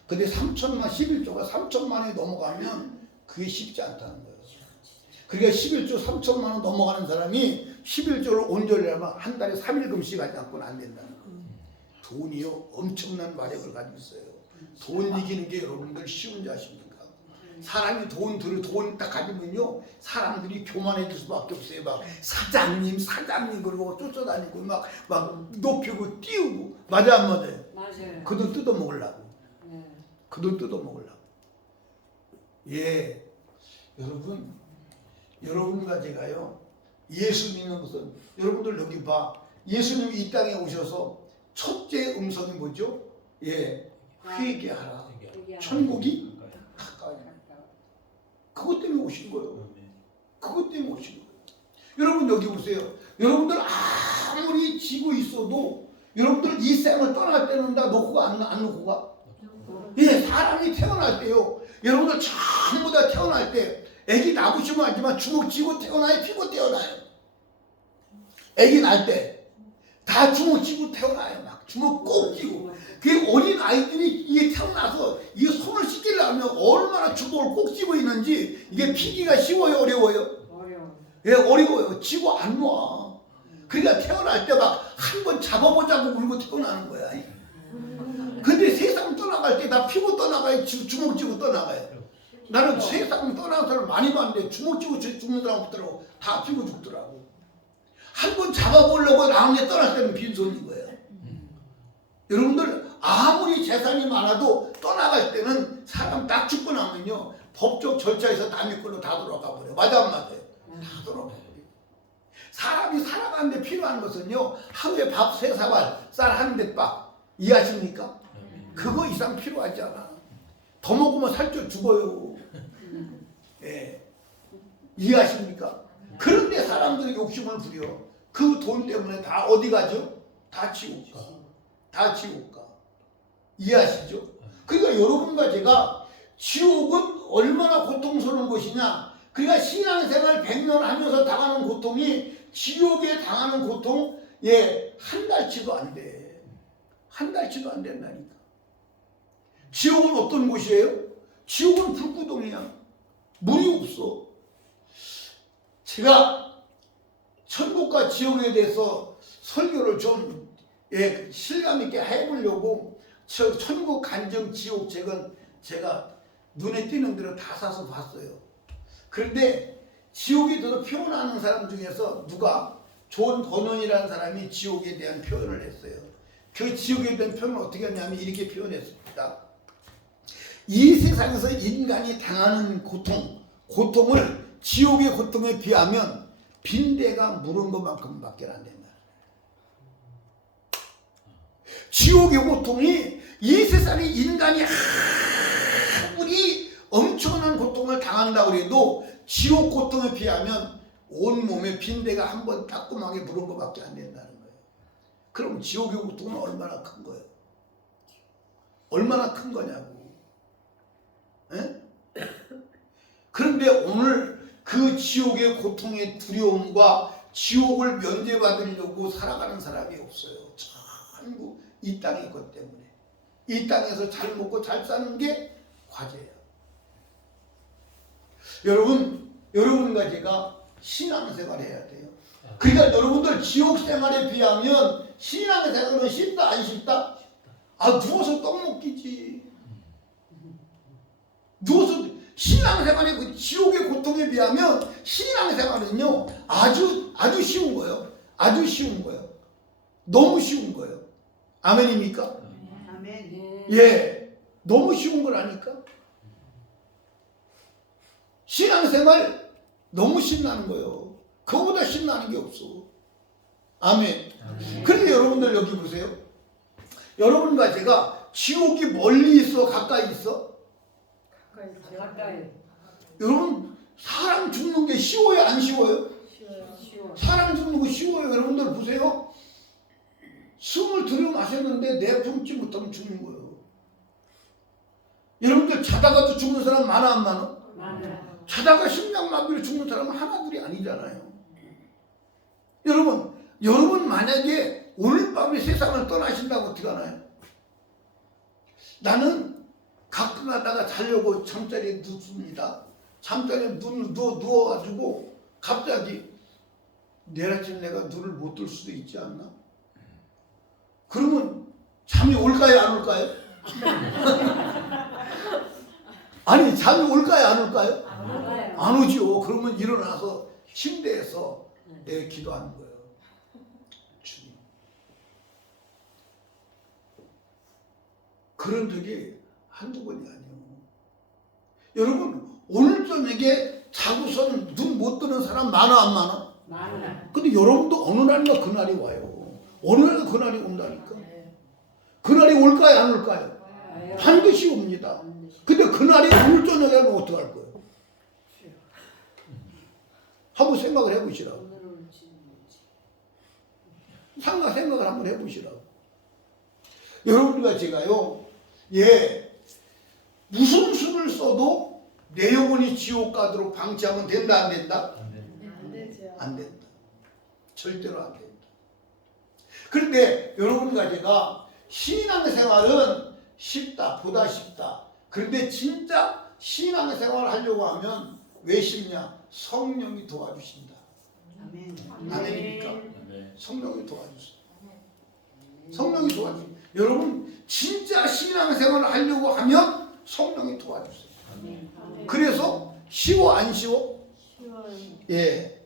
근데 3천만, 11조가 3천만원이 넘어가면 그게 쉽지 않다는 거예요. 그러니까 11조 3천만원 넘어가는 사람이 11조를 온전히하면 한 달에 3일금씩 하지 않고는 안 된다는 거예요. 돈이요 엄청난 마력을 가지고 있어요. 돈 이기는 게 여러분들 쉬운 줄 아십니까? 사람이 돈 딱 가지면요 사람들이 교만해질 수밖에 없어요. 막 사장님 그러고 쫓아다니고 막 높이고 띄우고. 맞아 안 맞아요? 맞아요. 그 돈 뜯어먹으려고. 네. 그 돈 뜯어먹으려고. 여러분과 제가요 예수 믿는 것은 여러분들 여기 봐. 예수님이 이 땅에 오셔서 첫째 음성이 뭐죠? 회개하라. 천국이 가까이. 그것 때문에 오신 거예요. 그것 때문에 오신 거예요. 여러분 여기 보세요. 여러분들 아무리 지고 있어도 여러분들 이 생을 떠날 때는 다 놓고 안 놓고 가? 사람이 태어날 때요. 여러분들 전부 다 태어날 때 애기 나부시면 하지만 주먹 쥐고 태어나요? 피고 태어나요? 애기 날 때 다 주먹 쥐고 태어나요. 막 주먹 꼭 쥐고. 그 어린 아이들이 이게 태어나서 이게 손을 씻기려면 얼마나 주먹을 꼭 쥐고 있는지 이게 피기가 쉬워요, 어려워요? 어려워요. 쥐고 안 놔. 그러니까 태어날 때 막 한 번 잡아보자고 울고 태어나는 거야. 근데 세상 떠나갈 때 다 피고 떠나가요? 주먹 쥐고 떠나가요? 나는 세상 떠나는 사람 많이 봤는데 주먹 쥐고 죽는 사람 없더라고. 다 피고 죽더라고. 한 번 잡아보려고 나중에 떠날 때는 빈손인 거예요. 여러분들 아무리 재산이 많아도 떠나갈 때는 사람 딱 죽고 나면요 법적 절차에서 남의 걸로 다 돌아가 버려. 맞아 안 맞아요? 다 돌아가 버려. 사람이 살아가는데 필요한 것은요 하루에 밥 3사발 쌀 한 대밥. 이해하십니까? 그거 이상 필요하지 않아. 더 먹으면 살쪄 죽어요. 이해하십니까? 그런데 사람들이 욕심을 부려. 그 돈 때문에 다 어디 가죠? 다 지옥 가. 다 지옥 가. 이해하시죠? 그러니까 여러분과 제가 지옥은 얼마나 고통스러운 것이냐. 그러니까 신앙생활 100년 하면서 당하는 고통이 지옥에 당하는 고통 한 달치도 안 돼. 한 달치도 안 된다니까. 지옥은 어떤 곳이에요? 지옥은 불구덩이야. 물이 없어. 제가 천국과 지옥에 대해서 설교를 좀 실감 있게 해보려고 천국 간증 지옥 책은 제가 눈에 띄는 대로 다 사서 봤어요. 그런데 지옥에 대해서 표현하는 사람 중에서 누가 존 버넌이라는 사람이 지옥에 대한 표현을 했어요. 그 지옥에 대한 표현을 어떻게 했냐면 이렇게 표현했습니다. 이 세상에서 인간이 당하는 고통을 지옥의 고통에 비하면 빈대가 물은 것만큼밖에 안 된다. 지옥의 고통이 이 세상에 인간이 아무리 엄청난 고통을 당한다고 해도 지옥 고통에 비하면 온몸에 빈대가 한 번 따끔하게 물은 것밖에 안 된다는 거예요. 그럼 지옥의 고통은 얼마나 큰 거예요? 얼마나 큰 거냐고. 그런데 오늘 그 지옥의 고통의 두려움과 지옥을 면제받으려고 살아가는 사람이 없어요. 전부 이 땅에 있기 때문에. 이 땅에서 잘 먹고 잘 사는 게 과제예요. 여러분과 제가 신앙생활 해야 돼요. 그러니까 여러분들 지옥 생활에 비하면 신앙생활은 쉽다 안 쉽다? 아, 누워서 떡 먹기지. 누워서 신앙생활의 그 지옥의 고통에 비하면 신앙생활은요 아주 쉬운 거예요. 아주 쉬운 거예요. 너무 쉬운 거예요. 아멘입니까? 아멘. 예, 너무 쉬운 거라니까. 신앙생활 너무 신나는 거예요. 그거보다 신나는 게 없어. 아멘. 그런데 여러분들 여기 보세요. 여러분과 제가 지옥이 멀리 있어 가까이 있어? 가까이. 여러분 사람 죽는 게 쉬워요 안 쉬워요? 쉬워요. 사람 죽는 거 쉬워요. 여러분들 보세요. 숨을 들여 마셨는데 내뿜지 못하면 죽는 거예요. 여러분들 자다가도 죽는 사람 많아 안 많아? 많아요. 자다가 심장마비로 죽는 사람은 하나둘이 아니잖아요. 여러분 만약에 오늘 밤에 세상을 떠나신다고 어떻게 하나요? 나는 가끔 가다가 자려고 잠자리에 눕습니다. 잠자리에 눈을 누워가지고 갑자기 내일 아침 내가 눈을 못 뜰 수도 있지 않나? 그러면 잠이 올까요 안 올까요? 아니 잠이 올까요 안 올까요? 안 오죠. 그러면 일어나서 침대에서 내 기도하는 거예요. 주님. 그런 적이 한두 번이 아니에요. 여러분 오늘 저녁에 자고선 눈 못 뜨는 사람 많아 안 많아? 많아요. 근데 여러분도 어느 날인가 그날이 와요. 어느 날인가 그날이 온다니까. 그날이 올까요 안 올까요? 반드시 옵니다. 근데 그날이 오늘 저녁에 하면 어떡할 거예요? 한번 생각을 해보시라고. 생각을 한번 해보시라고. 여러분과 제가요, 무슨 수를 써도 내 영혼이 지옥 가도록 방치하면 된다 안 된다? 안 되죠. 안 된다. 절대로 안 된다. 그런데 여러분과 제가 신앙생활은 쉽다, 보다 쉽다. 그런데 진짜 신앙생활을 하려고 하면 왜 쉽냐? 성령이 도와주신다. 아멘. 아멘입니까? 성령이 도와주세요. 성령이 도와주세요. 여러분 진짜 신앙생활을 하려고 하면 성령이 도와주세요. 그래서 쉬워 안 쉬워? 쉬워요. 예.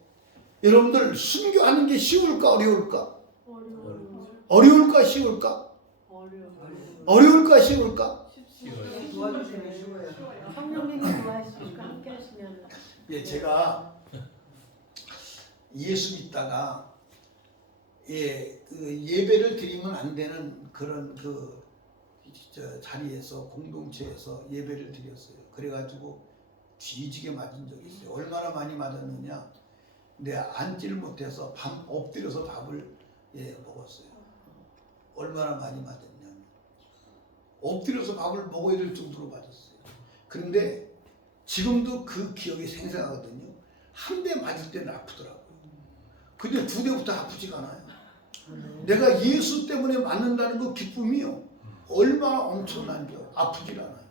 여러분들 순교하는 게 쉬울까 어려울까? 어려워요. 어려울까 쉬울까? 어려워요. 어려울까 쉬울까? 도와주시면 쉬워요. 성령님이 도와주시고 함께 하시면 예, 제가 예수 믿다가 그 예배를 드리면 안 되는 그런 자리에서 공동체에서 예배를 드렸어요. 그래가지고 뒤지게 맞은 적이 있어요. 얼마나 많이 맞았느냐? 내가 앉지를 못해서 엎드려서 밥을 먹었어요. 얼마나 많이 맞았냐면 엎드려서 밥을 먹어야 될 정도로 맞았어요. 그런데 지금도 그 기억이 생생하거든요. 한 대 맞을 때는 아프더라고요. 근데 두 대부터 아프지가 않아요. 내가 예수 때문에 맞는다는 그 기쁨이요. 얼마나 엄청난지요. 아프질 않아요.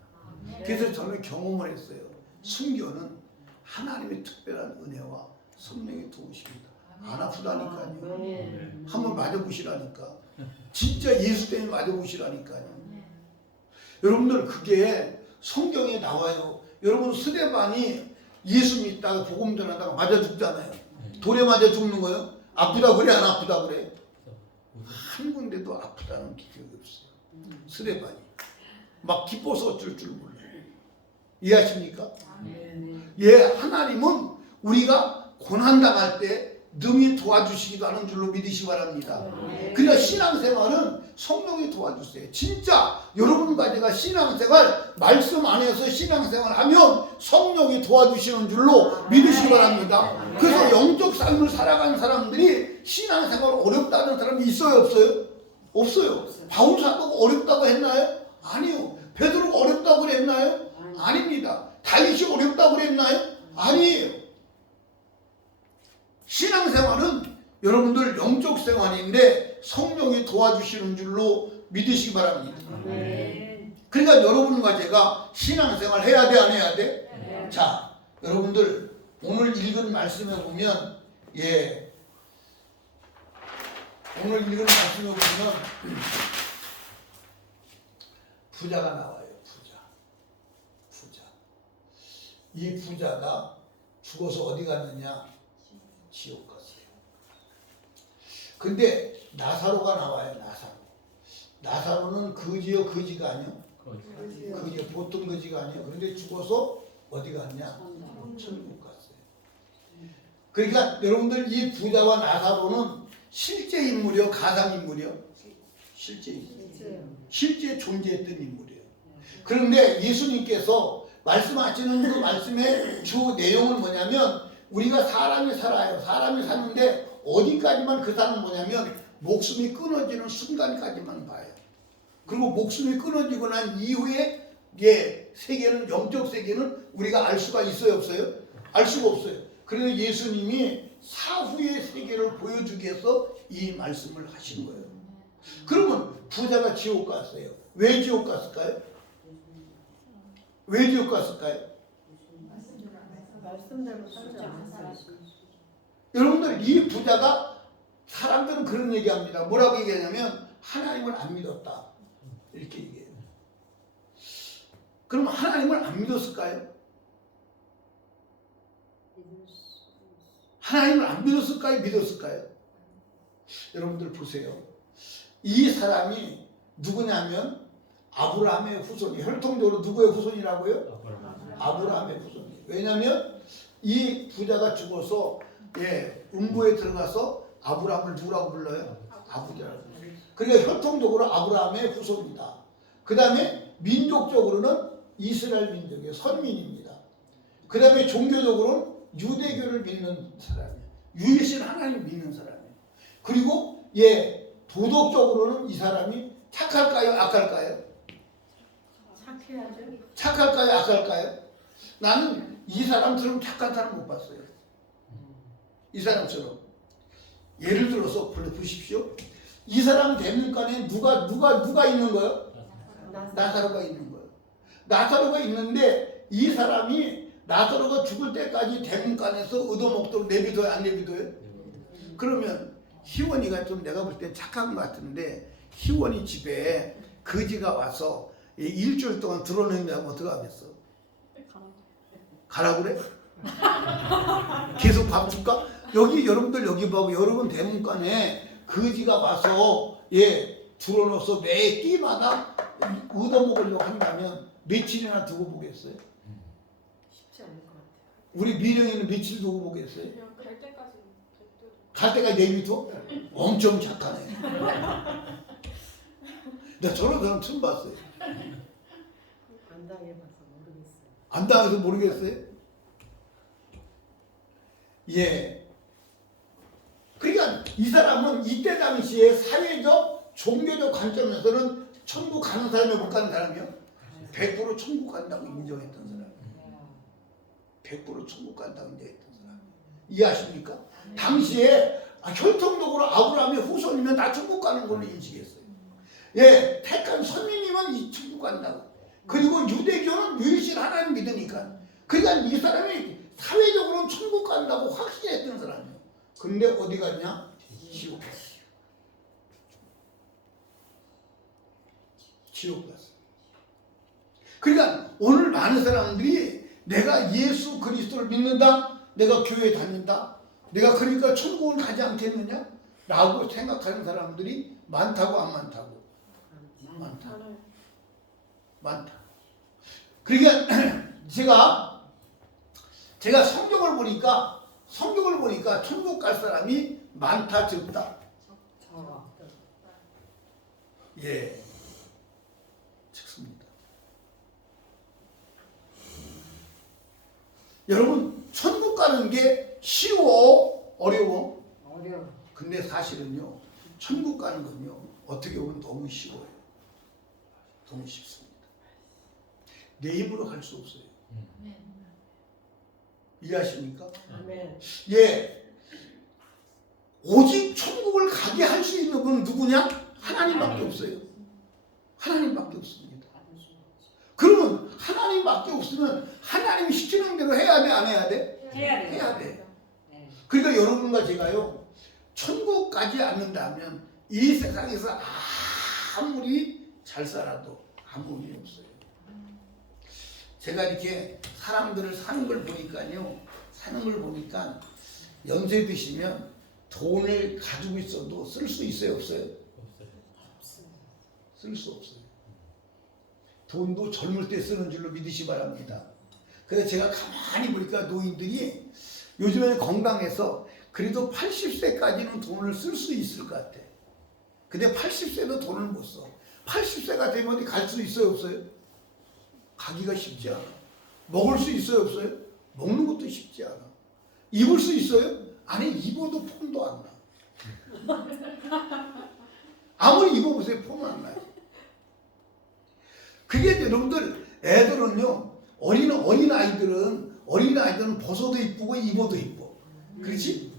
그래서 저는 경험을 했어요. 순교는 하나님의 특별한 은혜와 성령의 도우십니다. 안 아프다니까요. 한번 맞아보시라니까. 진짜 예수 때문에 맞아보시라니까요. 여러분들 그게 성경에 나와요. 여러분 스데반이 예수 믿다가 복음 전하다가 맞아 죽잖아요. 돌에 맞아 죽는 거예요. 아프다 그래 안 아프다 그래? 한 군데도 아프다는 기억이 없어요. 스데반이 막 기뻐서 어쩔 줄 몰라요. 이해하십니까? 하나님은 우리가 고난당할 때 능히 도와주시기도 하는 줄로 믿으시기 바랍니다. 그러니까 신앙생활은 성령이 도와주세요. 진짜 여러분과 제가 신앙생활 말씀 안에서 신앙생활 하면 성령이 도와주시는 줄로 믿으시기 바랍니다. 그래서 영적 삶을 살아가는 사람들이 신앙생활 어렵다는 사람이 있어요 없어요? 없어요. 바울 사도가 어렵다고 했나요? 아니요. 베드로가 어렵다고 그랬나요? 아닙니다. 다윗이 어렵다고 그랬나요? 아니에요. 신앙생활은 여러분들 영적 생활인데 성령이 도와주시는 줄로 믿으시기 바랍니다. 아멘. 그러니까 여러분과 제가 신앙생활 해야 돼, 안 해야 돼? 네. 자, 여러분들 오늘 읽은 말씀에 보면 오늘 읽은 말씀에 보면 부자가 나와요. 부자. 이 부자가 죽어서 어디 갔느냐? 지옥 갔어요. 근데 나사로가 나와요. 나사로는 거지요, 거지가 아니요? 거지, 보통 거지가 아니요. 그런데 죽어서 어디 갔냐? 천국 갔어요. 그러니까 여러분들 이 부자와 나사로는 실제 인물이요, 가상 인물이요? 실제 인물. 실제 존재했던 인물이에요. 그런데 예수님께서 말씀하시는 그 말씀의 주 내용은 뭐냐면 우리가 사람이 살아요. 사람이 사는데 어디까지만 그 사람은 뭐냐면 목숨이 끊어지는 순간까지만 봐요. 그리고 목숨이 끊어지고 난 이후에 세계는 영적 세계는 우리가 알 수가 있어요, 없어요? 알 수가 없어요. 그래서 예수님이 사후의 세계를 보여주기 위해서 이 말씀을 하신 거예요. 그러면 부자가 지옥 갔어요. 왜 지옥 갔을까요? 왜 지옥 갔을까요? 말씀대로 살지 않았어요. 여러분들 이 부자가 사람들은 그런 얘기합니다. 뭐라고 얘기하냐면 하나님을 안 믿었다. 이렇게 얘기해요. 그럼 하나님을 안 믿었을까요? 하나님을 안 믿었을까요? 믿었을까요? 여러분들 보세요. 이 사람이 누구냐면 아브라함의 후손이 혈통적으로 누구의 후손이라고요? 아브라함의 후손이. 왜냐하면 이 부자가 죽어서 음부에 들어가서 아브라함을 누구라고 불러요? 아부자라고. 그러니까 혈통적으로 아브라함의 후손이다. 그 다음에 민족적으로는 이스라엘 민족의 선민입니다. 그 다음에 종교적으로는 유대교를 믿는 사람이에요. 유일신 하나님 믿는 사람이에요. 그리고 도덕적으로는 이 사람이 착할까요? 악할까요? 착해야죠. 착할까요? 악할까요? 나는 이 사람처럼 착한 사람 못 봤어요. 이 사람처럼. 예를 들어서 보십시오. 이 사람 대문간에 누가 있는 거예요? 나사로가 있는 거예요. 나사로가 있는데 이 사람이 나사로가 죽을 때까지 대문간에서 얻어먹도록 내비둬요? 안 내비둬요? 그러면 희원이가 좀 내가 볼 때 착한 것 같은데 희원이 집에 거지가 와서 일주일 동안 들어놓는다면 어떻게 하겠어? 가라 그래? 계속 밥 줄까? 여기 여러분들 여기 보고 여러분 대문간에 거지가 와서 들어놓아서 매 끼마다 얻어먹으려고 한다면 며칠이나 두고 보겠어요? 쉽지 않을 것 같아요. 우리 미령이는 며칠 두고 보겠어요? 그냥 갈 때까지 냅둬. 갈 때까지 내비둬? 엄청 착하네. 나 저런 사람 처음 봤어요. 안 당해봐서 모르겠어요. 안 당해서 모르겠어요? 그러니까 이 사람은 이때 당시에 사회적, 종교적 관점에서는 천국 가는 사람이요, 못 가는 사람이요? 100% 천국 간다고 인정했던 사람이에요. 100% 천국 간다고 인정했던 사람이에요. 이해하십니까? 당시에 혈통적으로 아브라함의 후손이면 다 천국 가는 걸로 인식했어요. 택한 선민이면 이 천국 간다고. 그리고 유대교는 유일신 하나님 믿으니까. 그러니까 이 사람이 사회적으로는 천국 간다고 확신했던 사람이에요. 근데 어디 갔냐? 지옥 갔어요. 지옥 갔어요. 그러니까 오늘 많은 사람들이 내가 예수 그리스도를 믿는다, 내가 교회 다닌다, 내가 그러니까 천국을 가지 않겠느냐? 라고 생각하는 사람들이 많다고 안 많다고? 많다. 많다. 그러니까 제가 성경을 보니까 천국 갈 사람이 많다 적다. 적습니다. 여러분 천국 가는 게 쉬워? 어려워? 어려워. 근데 사실은요 천국 가는 건요 어떻게 보면 너무 쉬워요. 너무 쉽습니다. 내 입으로 할 수 없어요. 이해하십니까? 아멘. 오직 천국을 가게 할 수 있는 분은 누구냐? 하나님밖에 없어요. 하나님밖에 없습니다. 그러면 하나님밖에 없으면 하나님이 시키는 대로 해야 돼, 안 해야 돼? 해야 돼. 해야 돼. 네. 그러니까 여러분과 제가요, 천국 가지 않는다면 이 세상에서 아무리 잘 살아도 아무 의미 없어요. 제가 이렇게 사람들을 사는 걸 보니까요, 연세 드시면 돈을 가지고 있어도 쓸 수 있어요, 없어요? 쓸 수 없어요. 돈도 젊을 때 쓰는 줄로 믿으시 바랍니다. 그래서 제가 가만히 보니까 노인들이 요즘에는 건강해서 그래도 80세까지는 돈을 쓸 수 있을 것 같아. 근데 80세도 돈을 못 써. 80세가 되면 어디 갈 수 있어요, 없어요? 가기가 쉽지 않아. 먹을 수 있어요, 없어요? 먹는 것도 쉽지 않아. 입을 수 있어요? 아니, 입어도 폼도 안 나. 아무리 입어보세요, 폼 안 나요. 그게 여러분들, 애들은요, 어린아이들은 벗어도 이쁘고 입어도 이뻐. 그렇지?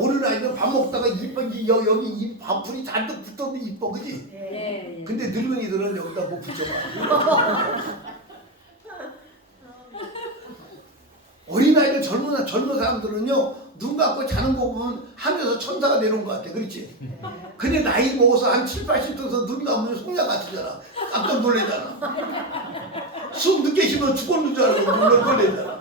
어린 아이들은 밥 먹다가 여기 입 밥풀이 잔뜩 붙어도 이뻐, 그지? 네. 근데 늙은이들은 여기다 뭐 붙여봐. 어린아이들 젊은 사람들은요, 눈 감고 자는 거 보면 하늘에서 천사가 내려온 것 같아. 그렇지? 근데 나이 먹어서 한 7, 80 돼서 눈 감으면 송장 같으잖아. 깜짝 놀래잖아. 숨 늦게 쉬면 죽었는 줄 알고 놀래잖아.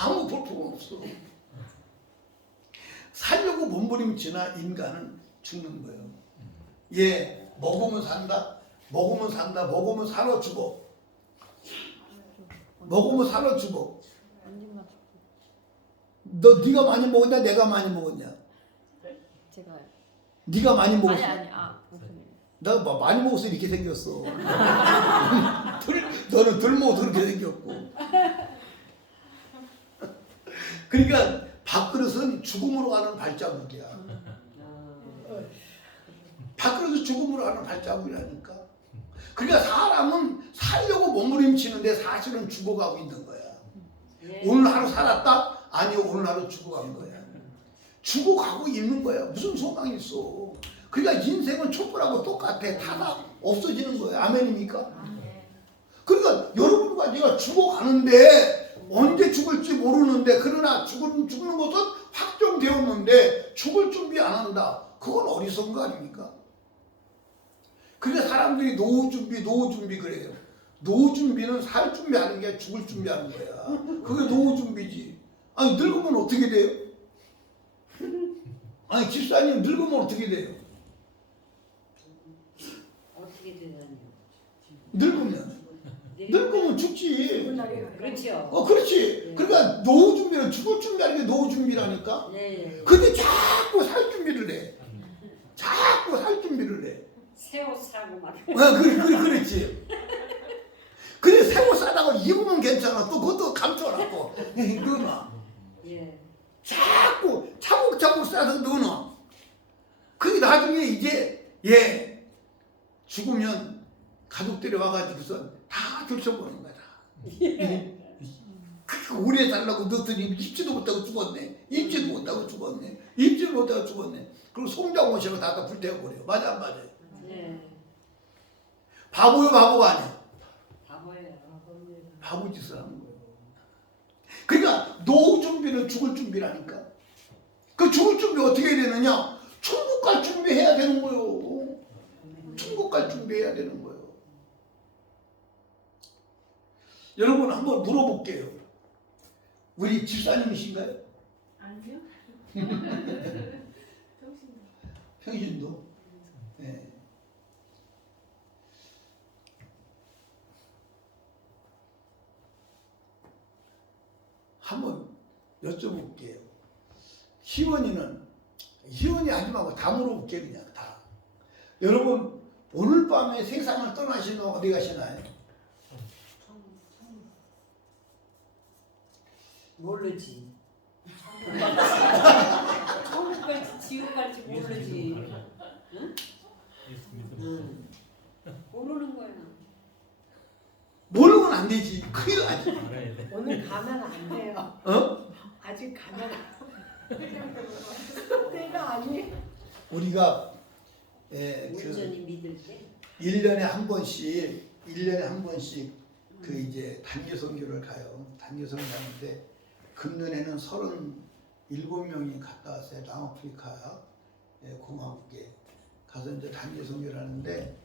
아무 볼품 없어. 살려고 몸부림치나 인간은 죽는 거예요. 예, 먹으면 산다. 먹으면 산다. 먹으면 살아 죽어. 먹으면 살아 죽어. 네가 많이 먹었냐? 내가 많이 먹었냐? 제가 네가 많이 먹었어. 무슨 내가 많이 먹어서 이렇게 생겼어. 너는 덜 먹어서 그렇게 생겼고. 그러니까 밥그릇은 죽음으로 가는 발자국이야. 밥그릇은 죽음으로 가는 발자국이라니까. 그러니까 사람은 살려고 몸부림치는데 사실은 죽어가고 있는 거야. 오늘 하루 살았다? 아니요, 오늘 하루 죽어간 거야. 죽어가고 있는 거야. 무슨 소망이 있어. 그러니까 인생은 촛불하고 똑같아. 다 없어지는 거야. 아멘입니까? 그러니까 여러분과 제가 죽어가는데 언제 죽을지 모르는데, 그러나 죽는 것은 확정되었는데 죽을 준비 안 한다. 그건 어리석은 거 아닙니까? 그러니까 사람들이 노후 준비 그래요. 노후 준비는 살 준비하는 게 죽을 준비하는 거야. 그게 노후 준비지. 아니, 늙으면 어떻게 돼요? 아니, 집사님 늙으면 어떻게 돼요? 어떻게 되나요? 늙으면 죽지. 그렇죠. 그렇지. 그러니까 노후 준비는 죽을 준비하는 게 노후 준비라니까. 네. 근데 자꾸 살 준비를 해. 자꾸 살 준비를 해. 새 옷 사고 막. 그렇지. 그래, 새 옷 사다가 입으면 괜찮아. 또 그것도 감춰놨고. 그러나 예. 자꾸 차곡차곡 싸서 넣어놔. 그게 나중에 이제 죽으면 가족들이 와가지고서 다 들춰보는 거다. 오래 살라고 넣더니 입지도 못하고 죽었네. 입지도 못하고 죽었네. 그리고 송장옷이라고 다 불태워버려. 맞아 안 맞아요? 네. 바보요, 바보가 아니야. 바보예요. 바보 짓을 하는 거예요. 그러니까 노후 준비는 죽을 준비라니까. 그 죽을 준비 어떻게 해야 되느냐? 천국 갈 준비해야 되는 거예요. 천국 갈 준비해야 되는 거예요. 여러분 한번 물어볼게요. 우리 집사님이신가요? 아니요. 평신도? 네. 한번 여쭤볼게요. 희원이 하지 말고 다 물어볼게요. 그냥 다. 여러분 오늘 밤에 세상을 떠나시면 어디 가시나요? 모르지. 천국 갈지 지옥 갈지 모르지. 응? 모르는 거야. 모르면 안 되지. 큰일 나지. 알아야 돼. 오늘 가면 안 돼요. 어? 아직 가면 때가 아니에요. 우리가 그 온전히 믿을 때 1년에 한 번씩 그 이제 단기 선교를 가요. 단기 선교 가는데 금년에는 37명이 갔다 왔어요. 남아프리카 공화국에 가서 이제 단기 선교를 하는데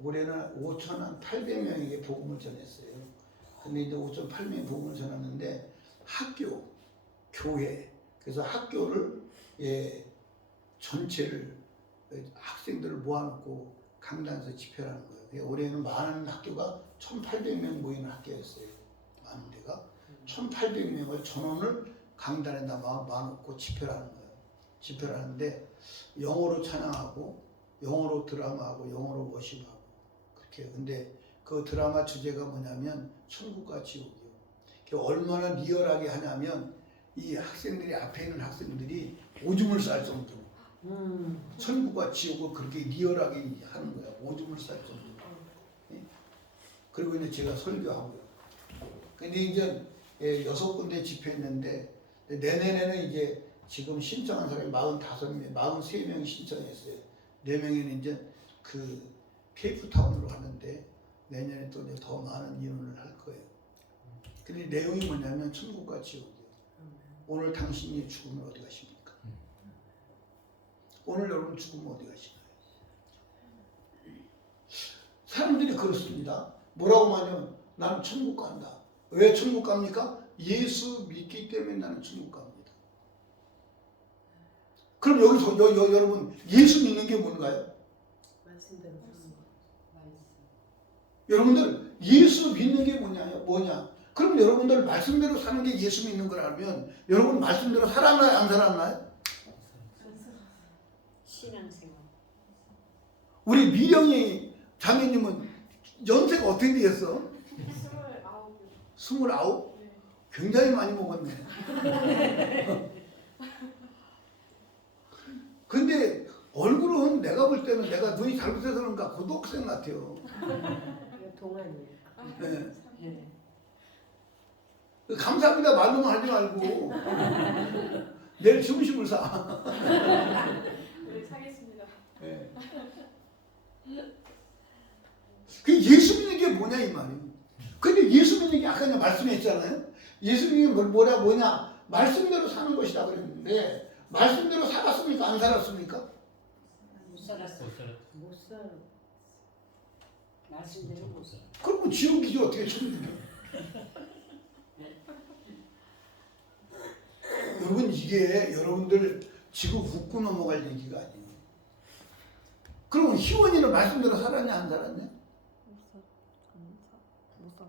올해는 5,800명에게 복음을 전했어요. 근데 이제 5,800명이 복음을 전하는데 학교, 교회, 그래서 학교를 전체를 학생들을 모아놓고 강단에서 집회를 하는 거예요. 올해는 많은 학교가 1,800명 모이는 학교였어요. 많은 데가 1,800명을 전원을 강단에다 모아놓고 집회를 하는 거예요. 집회를 하는데 영어로 찬양하고 영어로 드라마하고 영어로 워십하고 그렇게 해요. 근데 그 드라마 주제가 뭐냐면 천국과 지옥이요. 그게 얼마나 리얼하게 하냐면 이 학생들이 앞에 있는 학생들이 오줌을 쌀 정도로 천국과 지옥을 그렇게 리얼하게 하는 거야. 오줌을 쌀 정도로. 그리고 이제 제가 설교하고요. 근데 이제 6군데 집회했는데 내년에는 이제 지금 신청한 사람이 45명, 43명이 신청했어요. 4명이는 이제 그 케이프타운으로 하는데 내년에 또 이제 더 많은 인원을 할 거예요. 근데 내용이 뭐냐면 천국과 지옥이요. 오늘 당신이 죽으면 어디 가십니까? 오늘 여러분 죽으면 어디 가시나요? 사람들이 그렇습니다. 뭐라고 말하냐면 나는 천국 간다. 왜 천국 갑니까? 예수 믿기 때문에 나는 천국 갑니다. 그럼 여기서 여러분 예수 믿는 게 뭔가요? 말씀대로 사는 거. 여러분들 예수 믿는 게 뭐냐? 그럼 여러분들 말씀대로 사는 게 예수 믿는 거라면 여러분 말씀대로 살았나요? 안 살았나요? 신앙생활. 우리 미령이 자매님은 연세가 어떻게 되겠어? 29. 29? 네. 굉장히 많이 먹었네. 근데 얼굴은 내가 볼 때는 내가 눈이 잘못해서 그런가 고등학생 같아요. 이거 동안이에요. 네. 네. 감사합니다 말로만 하지 말고 내일 점심을 사. 네, 사겠습니다. 네. 그 예수 믿는 게 뭐냐 이 말이에요. 근데 예수 믿는 게 아까 말씀했잖아요. 예수 믿는 게 뭐냐? 말씀대로 사는 것이다 그랬는데 말씀대로 살았습니까? 안 살았습니까? 못 살았어. 못 살아. 말씀대로 못 살아. 그럼 지옥이지 어떻게 천국이야? 여러분 이게 여러분들 지금 웃고 넘어갈 얘기가 아니에요. 그러면 희원이는 말씀대로 살았냐 안 살았냐? 못 사.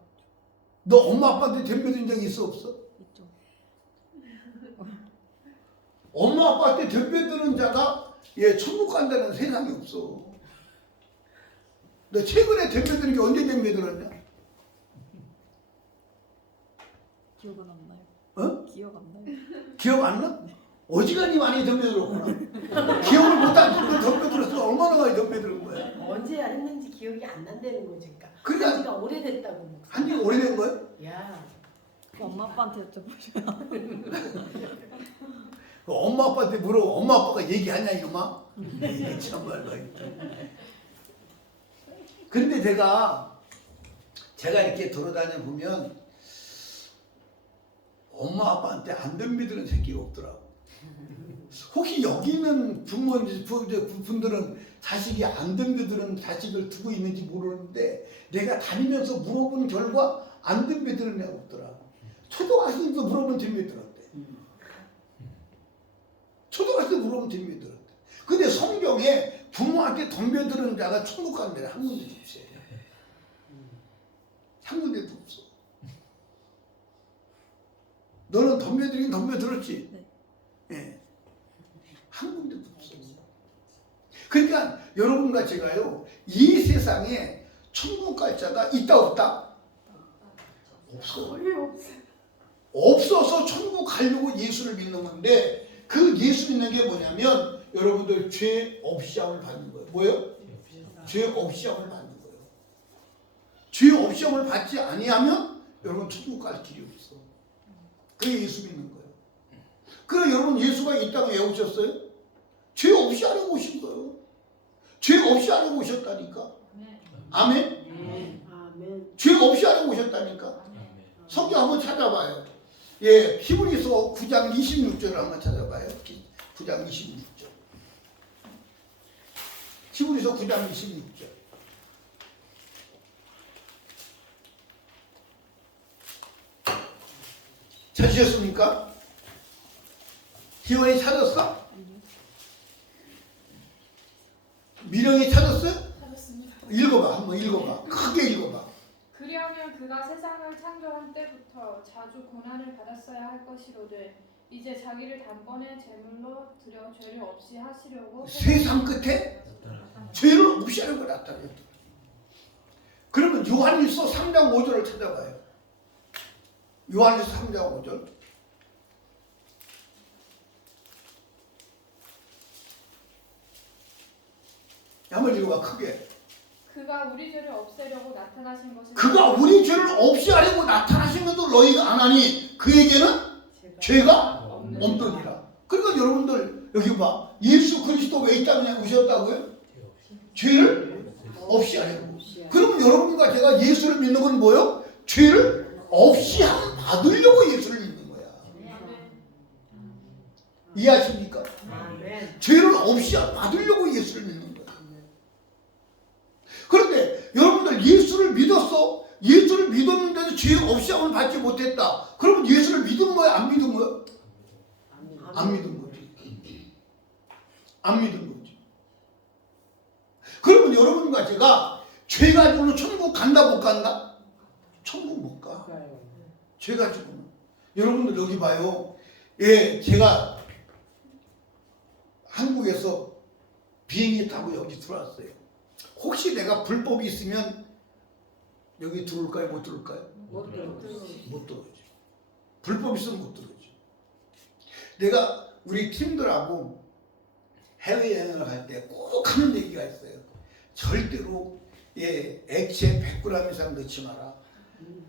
너 엄마 아빠한테 덤벼든 적이 있어 없어? 있죠. 엄마 아빠한테 덤벼드는 자가 천국 간다는 세상이 없어. 너 최근에 덤벼드는 게 언제 덤벼들었냐? 기억 안 나요? 어? 기억 안 나요? 기억 안 나? 어지간히 많이 덤벼들었구나. 기억을 못하는 덤벼들었어. 얼마나 많이 덤벼드는 거야? 언제 했는지 기억이 안 난다는 거지. 그러니까 한지가 오래됐다고. 목사. 한지 오래된 거야? 야, 엄마 아빠한테 여쭤보셔요. 엄마 아빠한테 물어. 엄마 아빠가 얘기하냐 이놈아? 참말로. 그런데 제가 이렇게 돌아다녀 보면 엄마 아빠한테 안 덤비드는 새끼가 없더라고. 혹시 여기 있는 분들은 자식이 안 덤비드는 자식을 두고 있는지 모르는데 내가 다니면서 물어본 결과 안 덤비드는 애가 없더라고. 초등학생도 물어보면 덤비들었대. 초등학생 물어보면 덤비들었대. 근데 성경에 부모한테 덤벼드는 자가 천국 가는 데는 한 군데도 없어요. 한 군데도 없어. 너는 덤벼들긴 덤벼들었지? 네. 예. 한 군데도 없어. 그러니까 여러분과 제가요, 이 세상에 천국 갈 자가 있다 없다? 없어. 없어서 천국 가려고 예수를 믿는 건데 그 예수 믿는 게 뭐냐면 여러분들 죄 없이 함을 받는 거예요. 뭐예요? 죄 없이 함을 받는 거예요. 죄 없이 함을 받지 아니하면 여러분 천국 갈 길이 없어. 그게 예수 믿는 거예요. 그럼 여러분 예수가 이 땅에 왜 오셨어요? 죄 없이 하려고 오신 거예요. 죄 없이 하려고 오셨다니까. 아멘. 아멘. 죄 없이 하려고 오셨다니까. 성경 한번 찾아봐요. 예, 히브리서 9장 26절을 한번 찾아봐요. 9장 26절. 히브리서 9장 26절. 찾으셨습니까? 기원이 찾았어? 미령이 찾았어요? 찾았습니다. 읽어봐. 한번 읽어봐. 크게 읽어봐. 그리하면 그가 세상을 창조한 때부터 자주 고난을 받았어야 할 것이로되 이제 자기를 단번에 제물로 드려 죄를 없이 하시려고 세상 끝에 죄를 없이 하려고 나타났다. 그러면 요한일서 3장 5절을 찾아봐요. 요한일서 3장 5절. 한번 읽어봐. 크게. 그가 우리 죄를 없애려고 나타나신 것은 그가 우리 죄를 없이 하려고 나타나신 것도 너희가 안 하니 그에게는 죄가 없느니라. 그러니까 여러분들 여기 봐. 예수 그리스도 왜 이 땅에 오셨다고요? 죄를 없이 하려고. 그러면 여러분과 제가 예수를 믿는 건 뭐예요? 죄를 없이 받으려고 예수를 믿는 거야. 이해하십니까? 아멘. 죄를 없이 받으려고 예수를 믿는 거야. 그런데 여러분들 예수를 믿었어. 예수를 믿었는데도 죄 없이 함을 받지 못했다. 그러면 예수를 믿은 거야? 안 믿은 거야? 안 믿은 거지. 안 믿은 거지. 그러면 여러분과 제가 죄 가지고는 천국 간다 못 간다? 천국 못 가. 죄 가지고는. 여러분들 여기 봐요. 예, 제가 한국에서 비행기 타고 여기 들어왔어요. 혹시 내가 불법이 있으면 여기 들어올까요? 못 들어올까요? 못 들어. 못 들어오지. 불법 있으면 못 들어오지. 내가 우리 팀들하고 해외여행을 갈 때 꼭 하는 얘기가 있어요. 절대로 예, 액체 100g 이상 넣지 마라.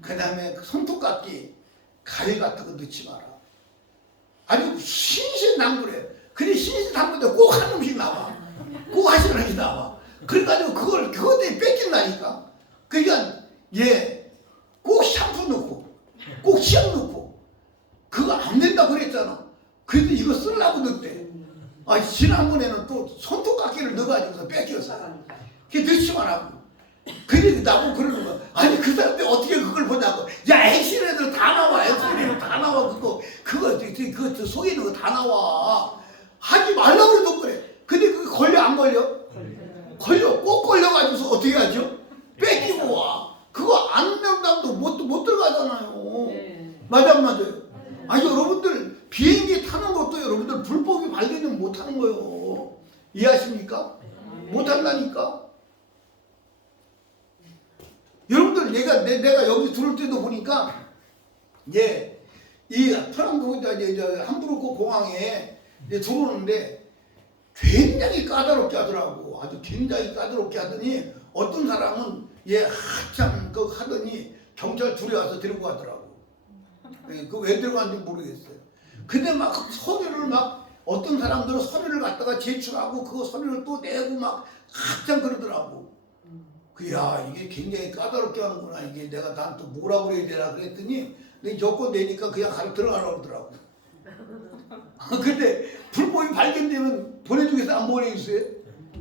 그 다음에 손톱깎이 가위 같은 거 넣지 마라. 아주 신신당부래. 근데 신신당부인데 꼭 한 음식 나와. 꼭 하시는 음식 나와. 그래가지고 그것 때문에 뺏긴다니까. 그러니까 예, 꼭 샴푸 넣고 꼭 치약 넣고 그거 안 된다고 그랬잖아. 그래도 이거 쓰려고 넣대. 아, 지난번에는 또 손톱깎이를 넣어가지고서 뺏겼어. 그게 넣지 말라고. 근데 나보고 그러는 거야. 아니 그 사람들 어떻게 그걸 보냐고. 야, 액션 애들 다 나와. 액션 애들 다 나와. 그거 속에 있는 거 다 나와. 하지 말라고 그래도 그래. 근데 그게 걸려 안 걸려? 걸려. 꼭 걸려가지고서 어떻게 하죠? 뺏기고 와. 그거 안 넣는다고 못 들어가잖아요. 맞아 안 맞아요? 아니 여러분들 비행기 타는 것도 여러분들 불법이 발견되면 못 하는 거예요. 이해하십니까? 못 한다니까. 여러분들 내가 여기 들어올 때도 보니까 예, 이 함부르크 공항에 들어오는데 굉장히 까다롭게 하더라고. 아주 굉장히 까다롭게 하더니 어떤 사람은 예, 한참 그 하더니 경찰 둘이 와서 데리고 가더라고. 예, 그 왜 데리고 갔는지 모르겠어요. 근데 막 서류를 막 어떤 사람들은 서류를 갖다가 제출하고 그거 서류를 또 내고 막 한참 그러더라고. 야, 이게 굉장히 까다롭게 하는구나. 이게 내가 나한테 뭐라고 그래야 되나 그랬더니 내 여권 내니까 그냥 가로 들어가라고 그러더라고. 근데 불법이 발견되면 보내주겠어요? 안 보내주세요?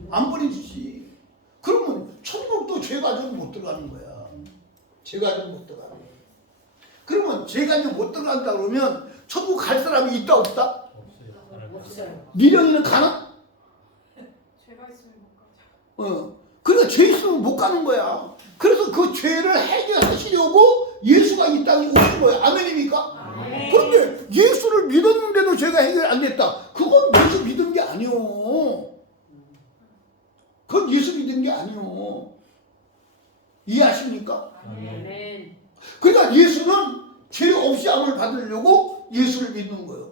안 보내주지. 그러면 천국도 죄 가지고 못 들어가는 거야. 죄 가지고 못 들어가는 거야. 그러면 죄 가지고 못 들어간다 그러면 천국 갈 사람이 있다 없다? 없어요. 미령이는 가나? 죄가 있으면 못 가죠. 그러니까 죄 있으면 못 가는 거야. 그래서 그 죄를 해결하시려고 예수가 이 땅에 오신 거야. 아멘입니까? 아멘. 그런데 예수를 믿었는데도 죄가 해결 안 됐다. 그건 예수 믿은 게 아니오. 그건 예수 믿은 게 아니오. 이해하십니까? 아멘. 그러니까 예수는 죄 없이 암을 받으려고 예수를 믿는 거예요.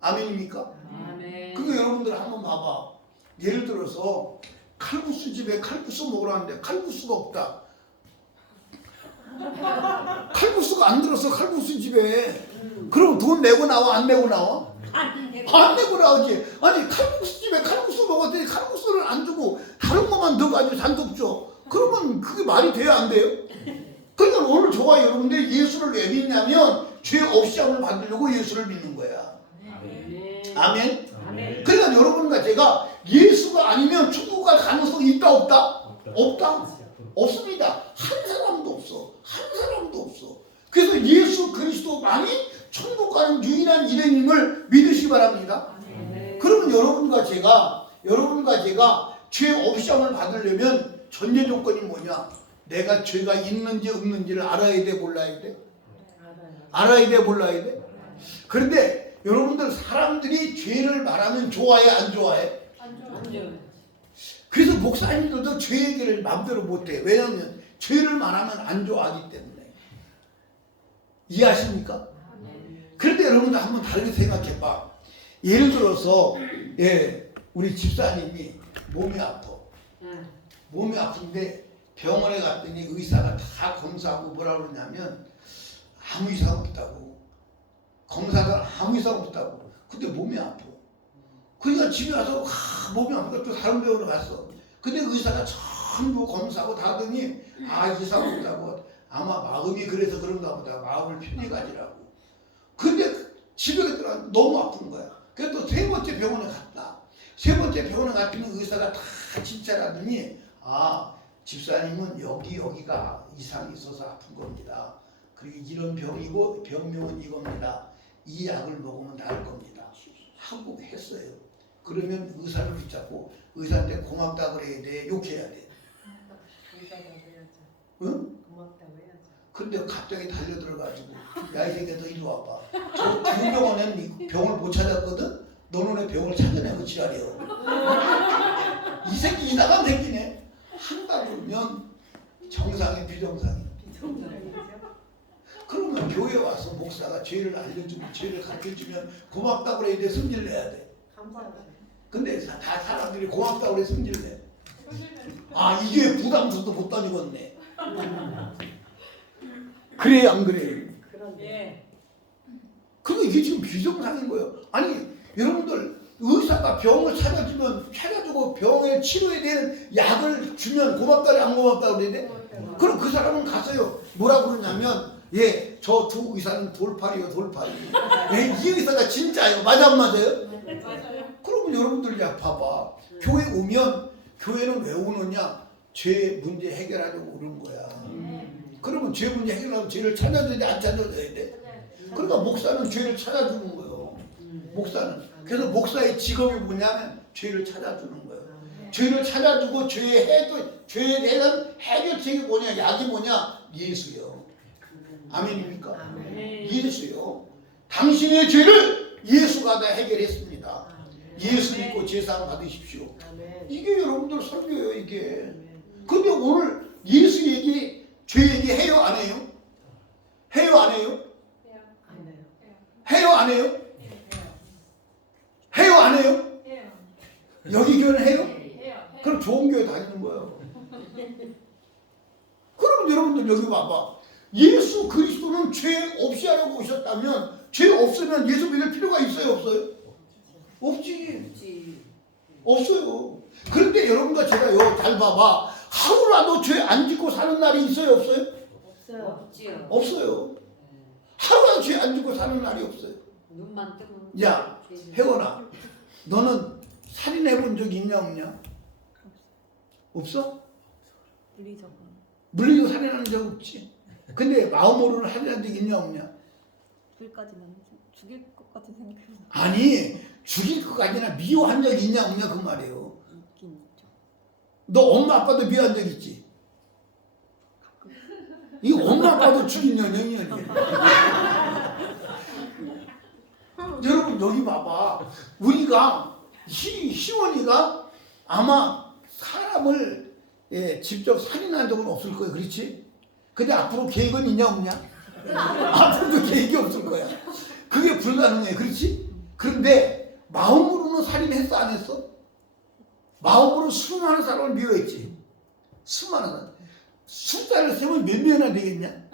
아멘입니까? 아멘. 그거 여러분들 한번 봐봐. 예를 들어서 칼국수 집에 칼국수 먹으러 왔는데 칼국수가 없다. 칼국수가 안 들었어, 칼국수 집에. 그럼 돈 내고 나와, 안 내고 나와? 안 내고 나오지. 아니, 칼국수 집에 칼국수 먹었더니 칼국수를 안 주고 다른 것만 넣어가지고 잔뜩 줘. 그러면 그게 말이 돼요, 안 돼요? 그러니까 오늘 저와 여러분들이 예수를 왜 믿냐면 죄 없이 함을 받으려고 예수를 믿는 거야. 아멘? 아멘. 그러니까 여러분과 제가 예수가 아니면 천국 갈 가능성이 있다, 없다? 없다. 없습니다. 한 사람도 없어. 한 사람도 없어. 그래서 예수 그리스도만이 천국 가는 유일한 일행임을 믿으시기 바랍니다. 그러면 여러분과 제가 죄 없이 함을 받으려면 전제 조건이 뭐냐? 내가 죄가 있는지 없는지를 알아야 돼, 몰라야 돼? 알아야 돼, 몰라야 돼? 그런데 여러분들 사람들이 죄를 말하면 좋아해, 안 좋아해? 안 좋아. 그래서 목사님들도 죄 얘기를 마음대로 못해. 왜냐하면 죄를 말하면 안 좋아하기 때문에. 이해하십니까? 그런데 여러분들 한번 다르게 생각해봐. 예를 들어서 우리 집사님이 몸이 아파. 몸이 아픈데 병원에 갔더니 의사가 다 검사하고 뭐라 그러냐면 아무 이상 없다고. 검사가 아무 이상 없다고. 근데 몸이 아파. 그러니까 집에 와서 몸이 아프니까 또 다른 병원에 갔어. 근데 의사가 전부 검사하고 다 하더니 이상 없다고. 아마 마음이 그래서 그런가 보다. 마음을 편히 가지라고. 근데 집에 갔더니 너무 아픈 거야. 그래서 또 세 번째 병원에 갔다. 세 번째 병원에 갔더니 의사가 다 진찰하더니 집사님은 여기가 이상이 있어서 아픈 겁니다. 그리고 이런 병이고 병명은 이겁니다. 이 약을 먹으면 나을 겁니다. 하고 했어요. 그러면 의사를 붙잡고 의사한테 고맙다 그래야 돼, 욕해야 돼. 응? 고맙다고 해야죠. 근데 갑자기 달려들어가지고 야, 이 새끼야 너 이리 와봐. 저 두 병원에는 병을 못 찾았거든? 너는 왜 병을 찾아내고 지랄이여. 이 새끼 이상한 새끼네. 한다 그러면 정상이 비정상이. 그러면 교회 와서 목사가 죄를 알려주고 죄를 가르쳐주면 고맙다고 그래야 돼, 성질 내야 돼. 감사하죠. 근데 다 사람들이 고맙다고 그래 성질 내. 이게 부담스러워도 못 다니겠네. 그래 안 그래? 그런데 그리고 이게 지금 비정상인 거예요. 아니 여러분들 의사가 병을 찾아주고 병의 치료에 대한 약을 주면 고맙다래 안 고맙다고 그래야 돼? 그럼 그 사람은 가서요. 뭐라 그러냐면 저 두 의사는 돌팔이요 돌팔이. 이 의사가 진짜예요. 맞아 안 맞아요? 그러면 여러분들 봐봐. 교회 오면 교회는 왜 오느냐? 죄 문제 해결하려고 오는 거야. 그러면 죄 문제 해결하면 죄를 찾아줘야 돼, 안 찾아줘야 돼? 그러니까 목사는 죄를 찾아주는 거예요. 목사는. 그래서 목사의 직업이 뭐냐면 죄를 찾아주는 거예요. 죄를 찾아주고 죄에 대한 해결책이 뭐냐? 약이 뭐냐? 예수요. 아멘입니까? 예수요. 당신의 죄를 예수가 다 해결했습니다. 예수 믿고 제사함 받으십시오. 이게 여러분들 설교예요, 이게. 근데 오늘 예수 얘기, 죄 얘기 해요, 안 해요? 해요, 안 해요? 해요, 안 해요? 해요, 안 해요? 여기 교회는 해요? 그럼 좋은 교회 다니는 거예요. 그럼 여러분들 여기 봐봐. 예수 그리스도는 죄 없이 하려고 오셨다면 죄 없으면 예수 믿을 필요가 있어요, 없어요? 없지. 없어요. 그런데 여러분과 제가요, 잘 봐봐. 하루라도 죄 안 짓고 사는 날이 있어요, 없어요? 없어요. 없어요. 하루라도 죄 안 짓고 사는 날이 없어요. 눈만 뜨면. 야, 혜원아, 너는 살인해 본 적 있냐 없냐? 없어? 물리적으로 살인하는 적 없지. 근데 마음으로는 살인한 적 있냐 없냐? 죽일 것 같은 생각이 아니, 죽일 것까지나 미워한 적 있냐 없냐 그 말이에요. 있긴 있죠. 너 엄마 아빠도 미워한 적 있지? 이 엄마 아빠도 죽인 년이야. 여러분 여기 봐봐. 우리가 희원이가 아마 사람을 직접 살인한 적은 없을 거예요. 그렇지? 근데 앞으로 계획은 있냐 없냐? 앞으로도 계획이 없을 거야. 그게 불가능해. 그렇지? 그런데 마음으로는 살인했어 안 했어? 마음으로 수많은 사람을 미워했지. 수많은 사람. 숫자를 세면 몇 명이나 되겠냐?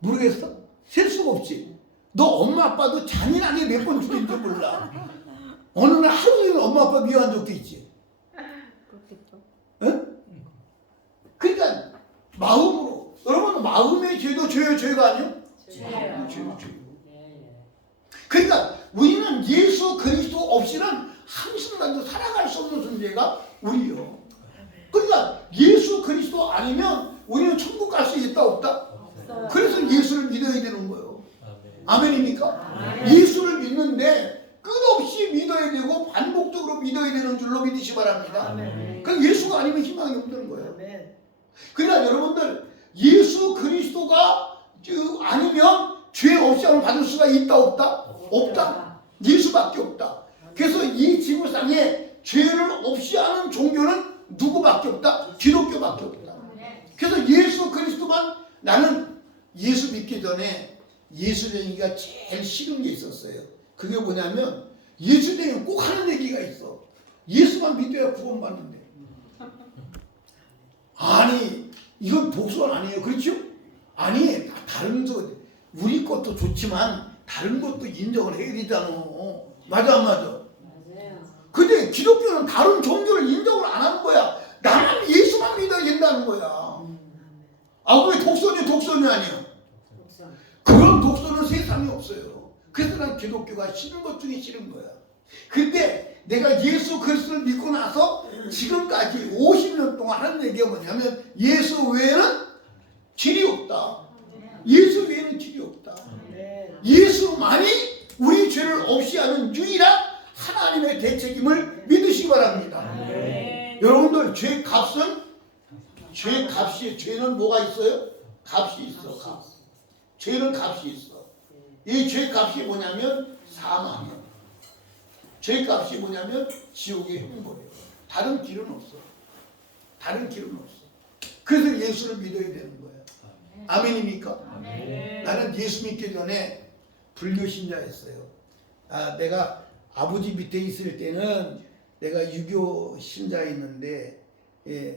모르겠어? 셀 수가 없지. 너 엄마 아빠도 잔인하게 몇 번 죽인지 몰라. 어느 날 하루 종일 엄마 아빠 미워한 적도 있지. 그렇겠죠. 응? 그러니까 마음으로. 여러분 마음의 죄도 죄가 아니요? 죄예요. 죄요, 죄요. 예. 그러니까 우리는 예수 그리스도 없이는 한순간도 살아갈 수 없는 존재가 우리요. 그러니까 예수 그리스도 아니면 우리는 천국 갈 수 있다 없다? 없어요. 그래서 예수를 믿어야 되는 거예요. 아멘. 아멘입니까? 예수를 믿는데 끝없이 믿어야 되고 반복적으로 믿어야 되는 줄로 믿으시 바랍니다. 아멘. 그럼 예수가 아니면 희망이 없는 거예요. 아멘. 그러니까 여러분들 예수 그리스도가 아니면 죄 없이함을 받을 수가 있다 없다? 없다. 예수밖에 없다. 그래서 이 지구상에 죄를 없이 하는 종교는 누구밖에 없다? 기독교밖에 없다. 그래서 예수 그리스도만 나는 예수 믿기 전에 예수쟁이가 제일 싫은 게 있었어요. 그게 뭐냐면 예수쟁이는 꼭 하는 얘기가 있어. 예수만 믿어야 구원받는데. 아니 이건 독선 아니에요. 그렇죠? 아니 다른 우리 것도 좋지만 다른 것도 인정을 해야 되잖아. 맞아 안 맞아? 맞아요. 근데 기독교는 다른 종교를 인정을 안 하는 거야. 나만 예수만 믿어야 된다는 거야. 아 왜 독선이 아니야? 독선. 그런 독선은 세상에 없어요. 그래서 난 기독교가 싫은 것 중에 싫은 거야. 근데 내가 예수 그리스도를 믿고 나서 지금까지 50년 동안 하는 얘기가 뭐냐면 예수 외에는 길이 없다. 예수 외에는 길이 없다. 네. 예수만이 우리 죄를 없이 하는 유일한 하나님의 대책임을 믿으시기 바랍니다. 네. 여러분들 죄 값은 죄는 뭐가 있어요? 값이 있어. 값. 죄는 값이 있어. 이 죄 값이 뭐냐면 사망이야. 죄 값이 뭐냐면 지옥의 형벌이야. 다른 길은 없어. 다른 길은 없어. 그래서 예수를 믿어야 되는 거야. 아멘입니까? 네. 나는 예수 믿기 전에 불교 신자였어요. 내가 아버지 밑에 있을 때는 내가 유교 신자였는데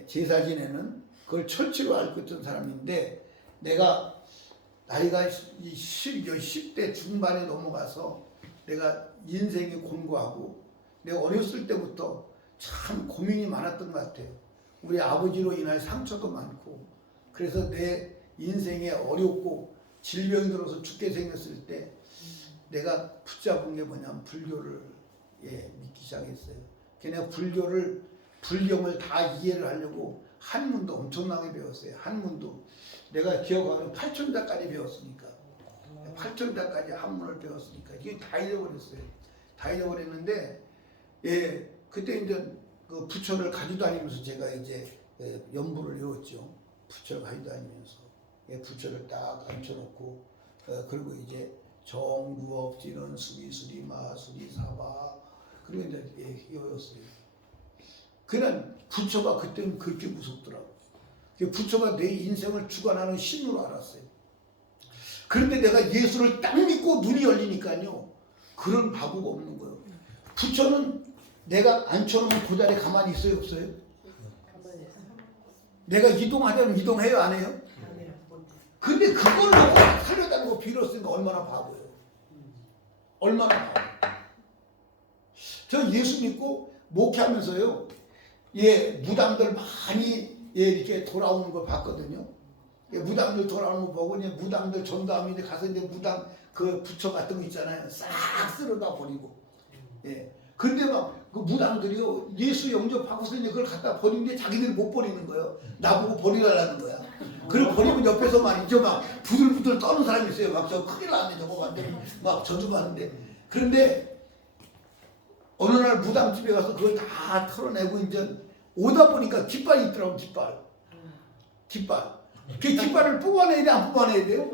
제사 지내는 그걸 철치로 알고 있던 사람인데 내가 나이가 10대 중반에 넘어가서 내가 인생이 공고하고 내가 어렸을 때부터 참 고민이 많았던 것 같아요. 우리 아버지로 인할 상처도 많고 그래서 내 인생에 어렵고 질병이 들어서 죽게 생겼을 때 내가 붙잡은 게 뭐냐면 불교를 믿기 시작했어요. 그냥 불경을 다 이해를 하려고 한문도 엄청나게 배웠어요. 한문도 내가 기억하는 8천자까지 배웠으니까 8천자까지 한문을 배웠으니까 이게 다 잊어버렸어요. 다 잊어버렸는데 그때 이제 그 부처를 가지고 다니면서 제가 이제 연부를 외웠죠. 부처를 가지고 다니면서 부처를 딱 앉혀놓고 그리고 이제 정구업지는 수리수리 마수리 사바 그리고 이제 외웠어요. 그냥 부처가 그때는 그렇게 무섭더라고. 부처가 내 인생을 주관하는 신으로 알았어요. 그런데 내가 예수를 딱 믿고 눈이 열리니까요. 그런 바보가 없는 거예요. 부처는 내가 앉혀놓으면 그 자리에 가만히 있어요? 없어요? 내가 이동하자면 이동해요? 안 해요? 근데 그걸 놓고 살려달라고 빌었으니까 얼마나 바보예요. 얼마나 바보. 저 예수 믿고 목회하면서요. 무당들 많이 이렇게 돌아오는 걸 봤거든요. 무당들 돌아오는 거 보고 이제 무당들 전도하면 이제 가서 이제 무당 그 부처 같은 거 있잖아요. 싹 쓸어다 버리고. 근데 막 그 무당들이요 예수 영접하고서 이제 그걸 갖다 버리는데 자기들이 못 버리는 거예요. 나보고 버리라는 거야. 그리고 버리면 옆에서 말이죠 막 부들부들 떠는 사람이 있어요. 막 저 큰일 났네 저거 완전히 막 전주하는데. 그런데 어느 날 무당집에 가서 그걸 다 털어내고 이제 오다 보니까 깃발이 있더라고. 깃발. 그 깃발을 뽑아내야 돼, 안 뽑아내야 돼요?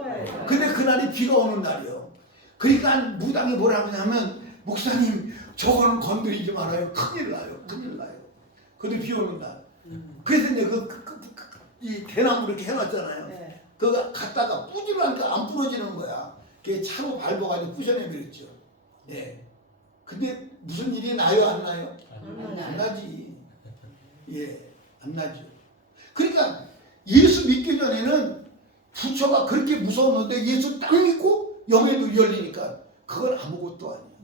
근데 그날이 비가 오는 날이요. 그러니까 무당이 뭐라 하냐면 목사님 저거는 건드리지 말아요. 큰일 나요. 근데 비 오는 날. 그래서 이제 이 대나무 이렇게 해놨잖아요. 그거 갖다가 부지런하니까 안 부러지는 거야. 그게 차로 밟아가지고 부셔내버렸죠. 근데 무슨 일이 나요, 안 나요? 안 나지. 안 나죠. 그러니까 예수 믿기 전에는 부처가 그렇게 무서웠는데 예수 딱 믿고 영의 눈이 열리니까 그건 아무것도 아니에요.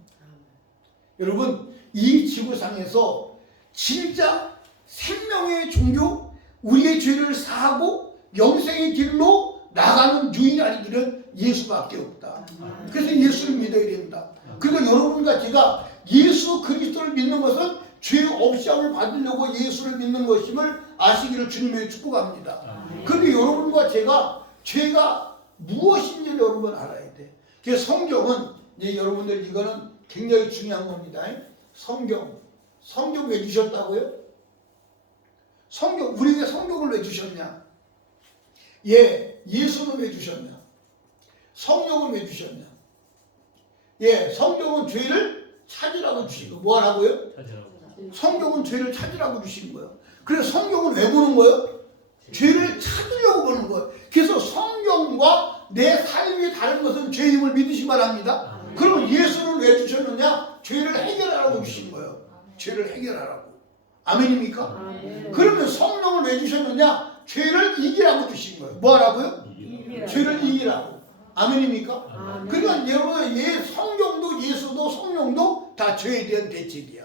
여러분 이 지구상에서 진짜 생명의 종교, 우리의 죄를 사하고 영생의 길로 나가는 유일한 길은 예수밖에 없다. 그래서 예수를 믿어야 됩니다. 그러니까 여러분과 제가 예수 그리스도를 믿는 것은 죄 없이함을 받으려고 예수를 믿는 것임을 아시기를 주님의 축복합니다. 그런데 여러분과 제가 죄가 무엇인지를 여러분 알아야 돼. 그래서 성경은 이제 여러분들 이거는 굉장히 중요한 겁니다. 성경 왜 주셨다고요? 우리에게 성경을 왜 주셨냐? 예수는 왜 주셨냐? 성령을 왜 주셨냐? 성경은 죄를 찾으라고 주신 거. 뭐 하라고요? 성경은 죄를 찾으라고 주신 거예요. 그래서 성경은 왜 보는 거예요? 죄를 찾으려고 보는 거예요. 그래서 성경과 내 삶이 다른 것은 죄임을 믿으시기 바랍니다. 그러면 예수를 왜 주셨느냐? 죄를 해결하라고 주신 거예요. 죄를 해결하라고. 아멘입니까? 그러면 성령을 왜 주셨느냐? 죄를 이기라고 주신 거예요. 뭐 하라고요? 죄를 이기라고. 아멘입니까? 그러니까 여러분 성경도 예수도 성령도 다 죄에 대한 대책이야.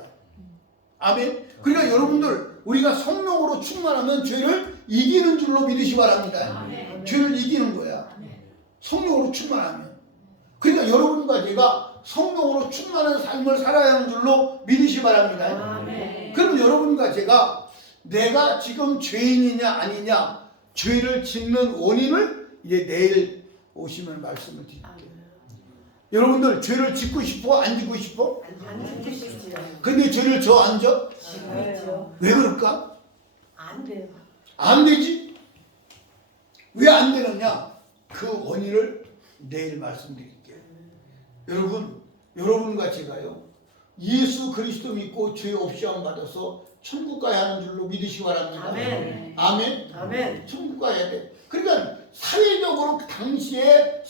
아멘. 그러니까 여러분들 우리가 성령으로 충만하면 죄를 이기는 줄로 믿으시기 바랍니다. 죄를 이기는 거야. 성령으로 충만하면. 그러니까 여러분과 제가 성령으로 충만한 삶을 살아야 하는 줄로 믿으시기 바랍니다. 그럼 여러분과 제가 내가 지금 죄인이냐 아니냐 죄를 짓는 원인을 이제 내일 오시면 말씀을 드릴게요. 여러분들 죄를 짓고 싶어? 안 짓고 싶어? 안 주시지요. 근데 죄를 저 안 져? 왜 그럴까? 안 돼요. 안 되지? 왜 안 되느냐? 그 원인을 내일 말씀드릴게요. 여러분과 제가요 예수 그리스도 믿고 죄 없이 함 받아서 천국 가야 하는 줄로 믿으시기 바랍니다. 아멘. 천국 가야 돼. 그러니까 사회적으로 당시에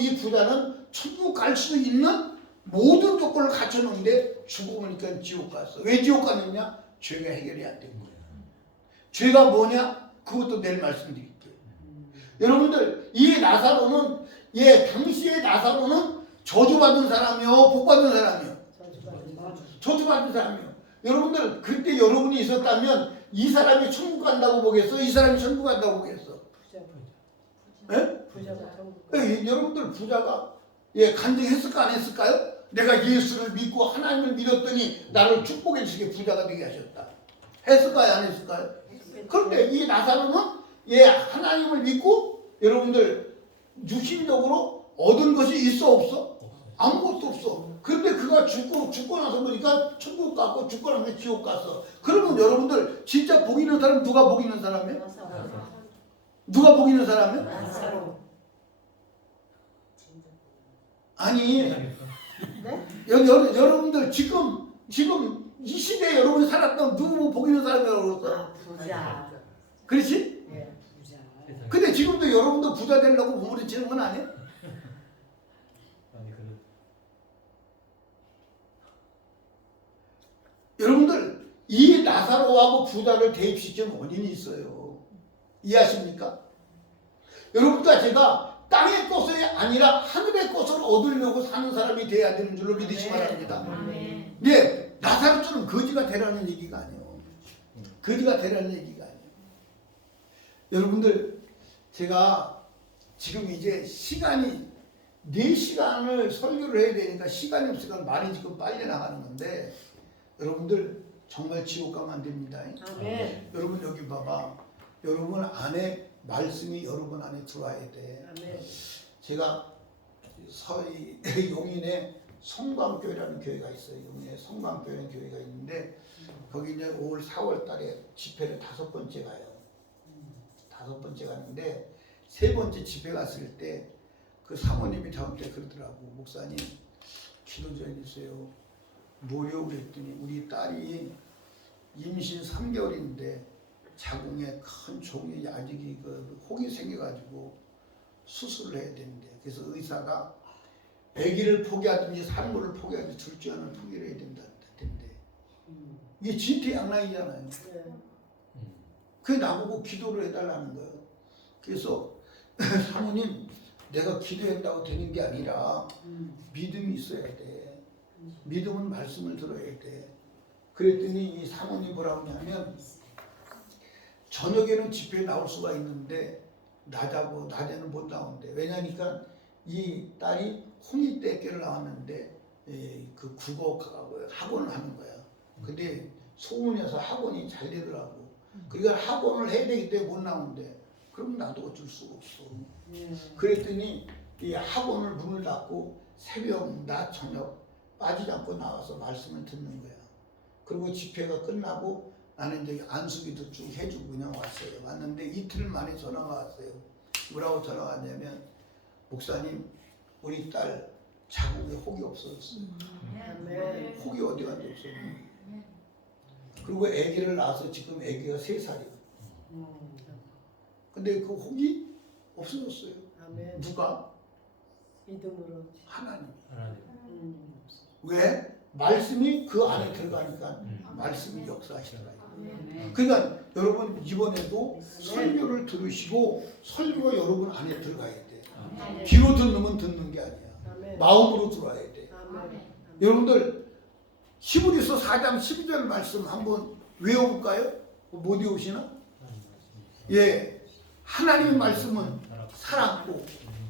이 부자는 천국 갈 수 있는 모든 조건을 갖춰놓는데 죽어보니까 지옥 갔어. 왜 지옥 갔느냐? 죄가 해결이 안 된 거예요. 죄가 뭐냐? 그것도 내일 말씀드릴게요. 여러분들 이 나사로는 당시의 나사로는 저주받은 사람이요 복받은 사람이요. 저주받은 사람이요. 여러분들 그때 여러분이 있었다면 이 사람이 천국 간다고 보겠어? 이 사람이 천국 간다고 보겠어? 여러분들 부자가 간증했을까 안 했을까요? 내가 예수를 믿고 하나님을 믿었더니 나를 축복해 주시게 부자가 되게 하셨다. 했을까요? 안 했을까요? 그런데 이 나사로는 하나님을 믿고 여러분들 육신적으로 얻은 것이 있어 없어? 아무것도 없어. 그런데 그가 죽고 나서 보니까 천국 갔고 죽고 나서 지옥 갔어. 그러면 여러분들 진짜 복 있는 사람 누가 복 있는 사람이에요? 누가 복 있는 사람이에요? 아니 여러분들 지금 이 시대에 여러분이 살았던 누구 복 있는 사람이라고 그랬어? 부자. 그렇지? 부자. 근데 지금도 여러분도 부자 되려고 몸부림치는 건 아니에요? 여러분들 이 나사로하고 부자를 대입시키는 원인이 있어요. 이해하십니까? 여러분과 제가 땅의 것이 아니라 하늘의 것을 얻으려고 사는 사람이 돼야 되는 줄로 믿으시기 바랍니다. 네, 나사로처럼 거지가 되라는 얘기가 아니에요. 거지가 되라는 얘기가 아니에요. 여러분들 제가 지금 이제 시간이 4시간을 설교를 해야 되니까 시간이 없으니까 많이 지금 빨리 나가는 건데 여러분들 정말 지옥 가면 안 됩니다. 여러분 여기 봐봐. 여러분 안에 말씀이 여러분 안에 들어와야 돼. 제가 서희 용인에 성광교회라는 교회가 있어요. 용인에 성광교회라는 교회가 있는데 거기 이제 5월 4월 달에 집회를 5번째 가요. 5번째 갔는데 3번째 집회 갔을 때 그 사모님이 저한테 그러더라고. 목사님 기도 좀 해주세요. 뭐요? 그랬더니 우리 딸이 임신 3개월인데 자궁에 큰 종이 아직이 혹이 생겨가지고 수술을 해야 되는데 그래서 의사가 아기를 포기하든지 산모를 포기하든지 둘 중 하나를 포기를 해야 된다는데 이게 진퇴양난이잖아요. 그게 나보고 기도를 해달라는 거예요. 그래서 사모님 내가 기도한다고 되는 게 아니라 믿음이 있어야 돼. 믿음은 말씀을 들어야 돼. 그랬더니 이 사모님 뭐라고 하냐면 저녁에는 집회에 나올 수가 있는데 낮에는 못 나온대. 왜냐니까 이 딸이 홍익대학교를 나왔는데 그 국어 학원을 하는 거야. 근데 소문에서 학원이 잘 되더라고. 그러니까 학원을 해야 되기 때문에 못 나온대. 그럼 나도 어쩔 수가 없어. 그랬더니 이 학원을 문을 닫고 새벽, 낮, 저녁 빠지지 않고 나와서 말씀을 듣는 거야. 그리고 집회가 끝나고 나는 이제 안수기도 쭉 해주고 그냥 왔어요. 왔는데 이틀 만에 전화가 왔어요. 뭐라고 전화가 왔냐면 목사님 우리 딸 자궁에 혹이 없어졌어요. 아멘. 혹이 어디 갔는지 없어요. 그리고 아기를 낳아서 지금 아기가 3살이에요. 근데 그 혹이 없어졌어요. 아멘. 누가? 믿음으로. 하나님. 하나님. 왜? 말씀이 그 안에 들어가니까 말씀이 역사하시더라고요. 그러니까 여러분 이번에도 설교를 들으시고 설교가 여러분 안에 들어가야 돼. 귀로 듣는 듣는 게 아니야. 아멘. 마음으로 들어야 돼. 아멘. 여러분들 히브리서 4장 12절 말씀 한번 외워볼까요? 못 외우시나? 예, 하나님의 말씀은 살았고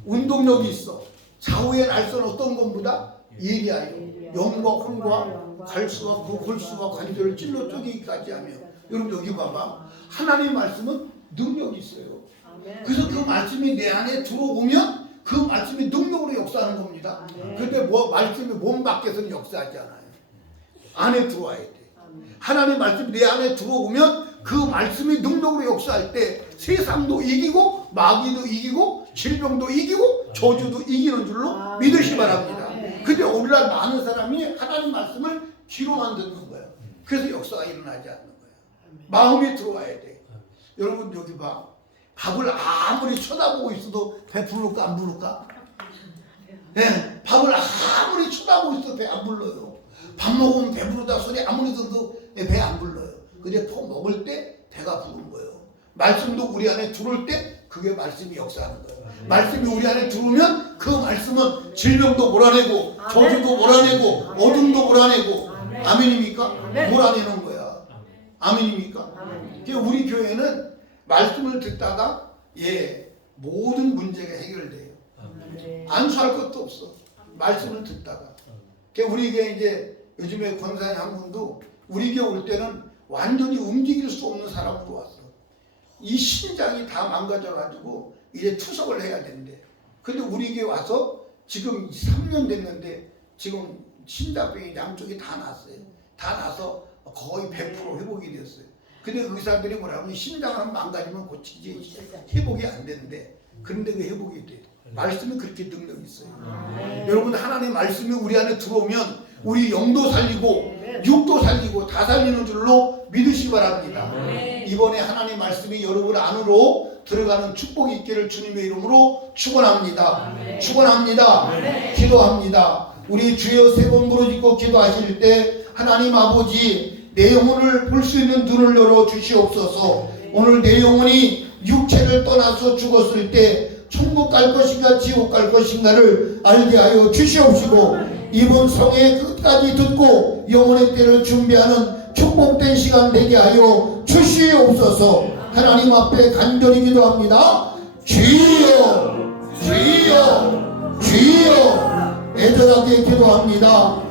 운동력이 있어. 좌우의 날선 어떤 것보다 예리하여 영과 혼과 갈수와 그 골수와 관절을 찔러 쪼개기까지 하며. 여러분 여기 봐봐. 하나님의 말씀은 능력이 있어요. 아멘. 그래서 그 말씀이 내 안에 들어오면 그 말씀이 능력으로 역사하는 겁니다. 그런데 말씀이 몸 밖에서는 역사하지 않아요. 안에 들어와야 돼. 하나님의 말씀이 내 안에 들어오면 그 말씀이 능력으로 역사할 때 세상도 이기고 마귀도 이기고 질병도 이기고 저주도 이기는 줄로 믿으시 바랍니다. 근데 오늘날 많은 사람이 하나님 말씀을 귀로만 듣는 거예요. 그래서 역사가 일어나지 않는 거예요. 마음이 들어와야 돼. 여러분 여기 봐. 밥을 아무리 쳐다보고 있어도 배 부를까 안 부를까? 네, 밥을 아무리 쳐다보고 있어도 배 안 불러요. 밥 먹으면 배부르다 소리 아무리 들어도 배 안 불러요. 근데 먹을 때 배가 부른 거예요. 말씀도 우리 안에 들어올 때 그게 말씀이 역사하는 거예요. 말씀이 우리 안에 들어오면 그 말씀은 질병도 몰아내고 저주도 몰아내고 어둠도 몰아내고 아멘입니까? 몰아내는 거야. 아멘입니까? 그러니까 우리 교회는 말씀을 듣다가 모든 문제가 해결돼요. 안수할 것도 없어. 말씀을 듣다가. 그러니까 우리 교회 이제 요즘에 권사님 한 분도 우리 교회 올 때는 완전히 움직일 수 없는 사람으로 왔어. 이 신장이 다 망가져가지고 이제 투석을 해야 된대. 근데 우리 교회 와서 지금 3년 됐는데 지금 신장병이 양쪽이 다 났어요. 다 나서 거의 100% 회복이 됐어요. 근데 그 사람들이 뭐라고 신장을 망가지면 고치지 회복이 안 되는데 그런데 그 회복이 돼요. 말씀이 그렇게 능력이 있어요. 여러분 하나님의 말씀이 우리 안에 들어오면 우리 영도 살리고 육도 살리고 다 살리는 줄로 믿으시기 바랍니다. 이번에 하나님의 말씀이 여러분 안으로 들어가는 축복이 있기를 주님의 이름으로 축원합니다. 축원합니다. 기도합니다. 우리 주여 세 번 부르짖고 기도하실 때 하나님 아버지 내 영혼을 볼 수 있는 눈을 열어 주시옵소서. 오늘 내 영혼이 육체를 떠나서 죽었을 때 천국 갈 것인가 지옥 갈 것인가를 알게 하여 주시옵시고 이번 성회 끝까지 듣고 영혼의 때를 준비하는 축복된 시간 되게 하여 주시옵소서. 하나님 앞에 간절히 기도합니다. 주여 주여 주여 애절하게 기도합니다.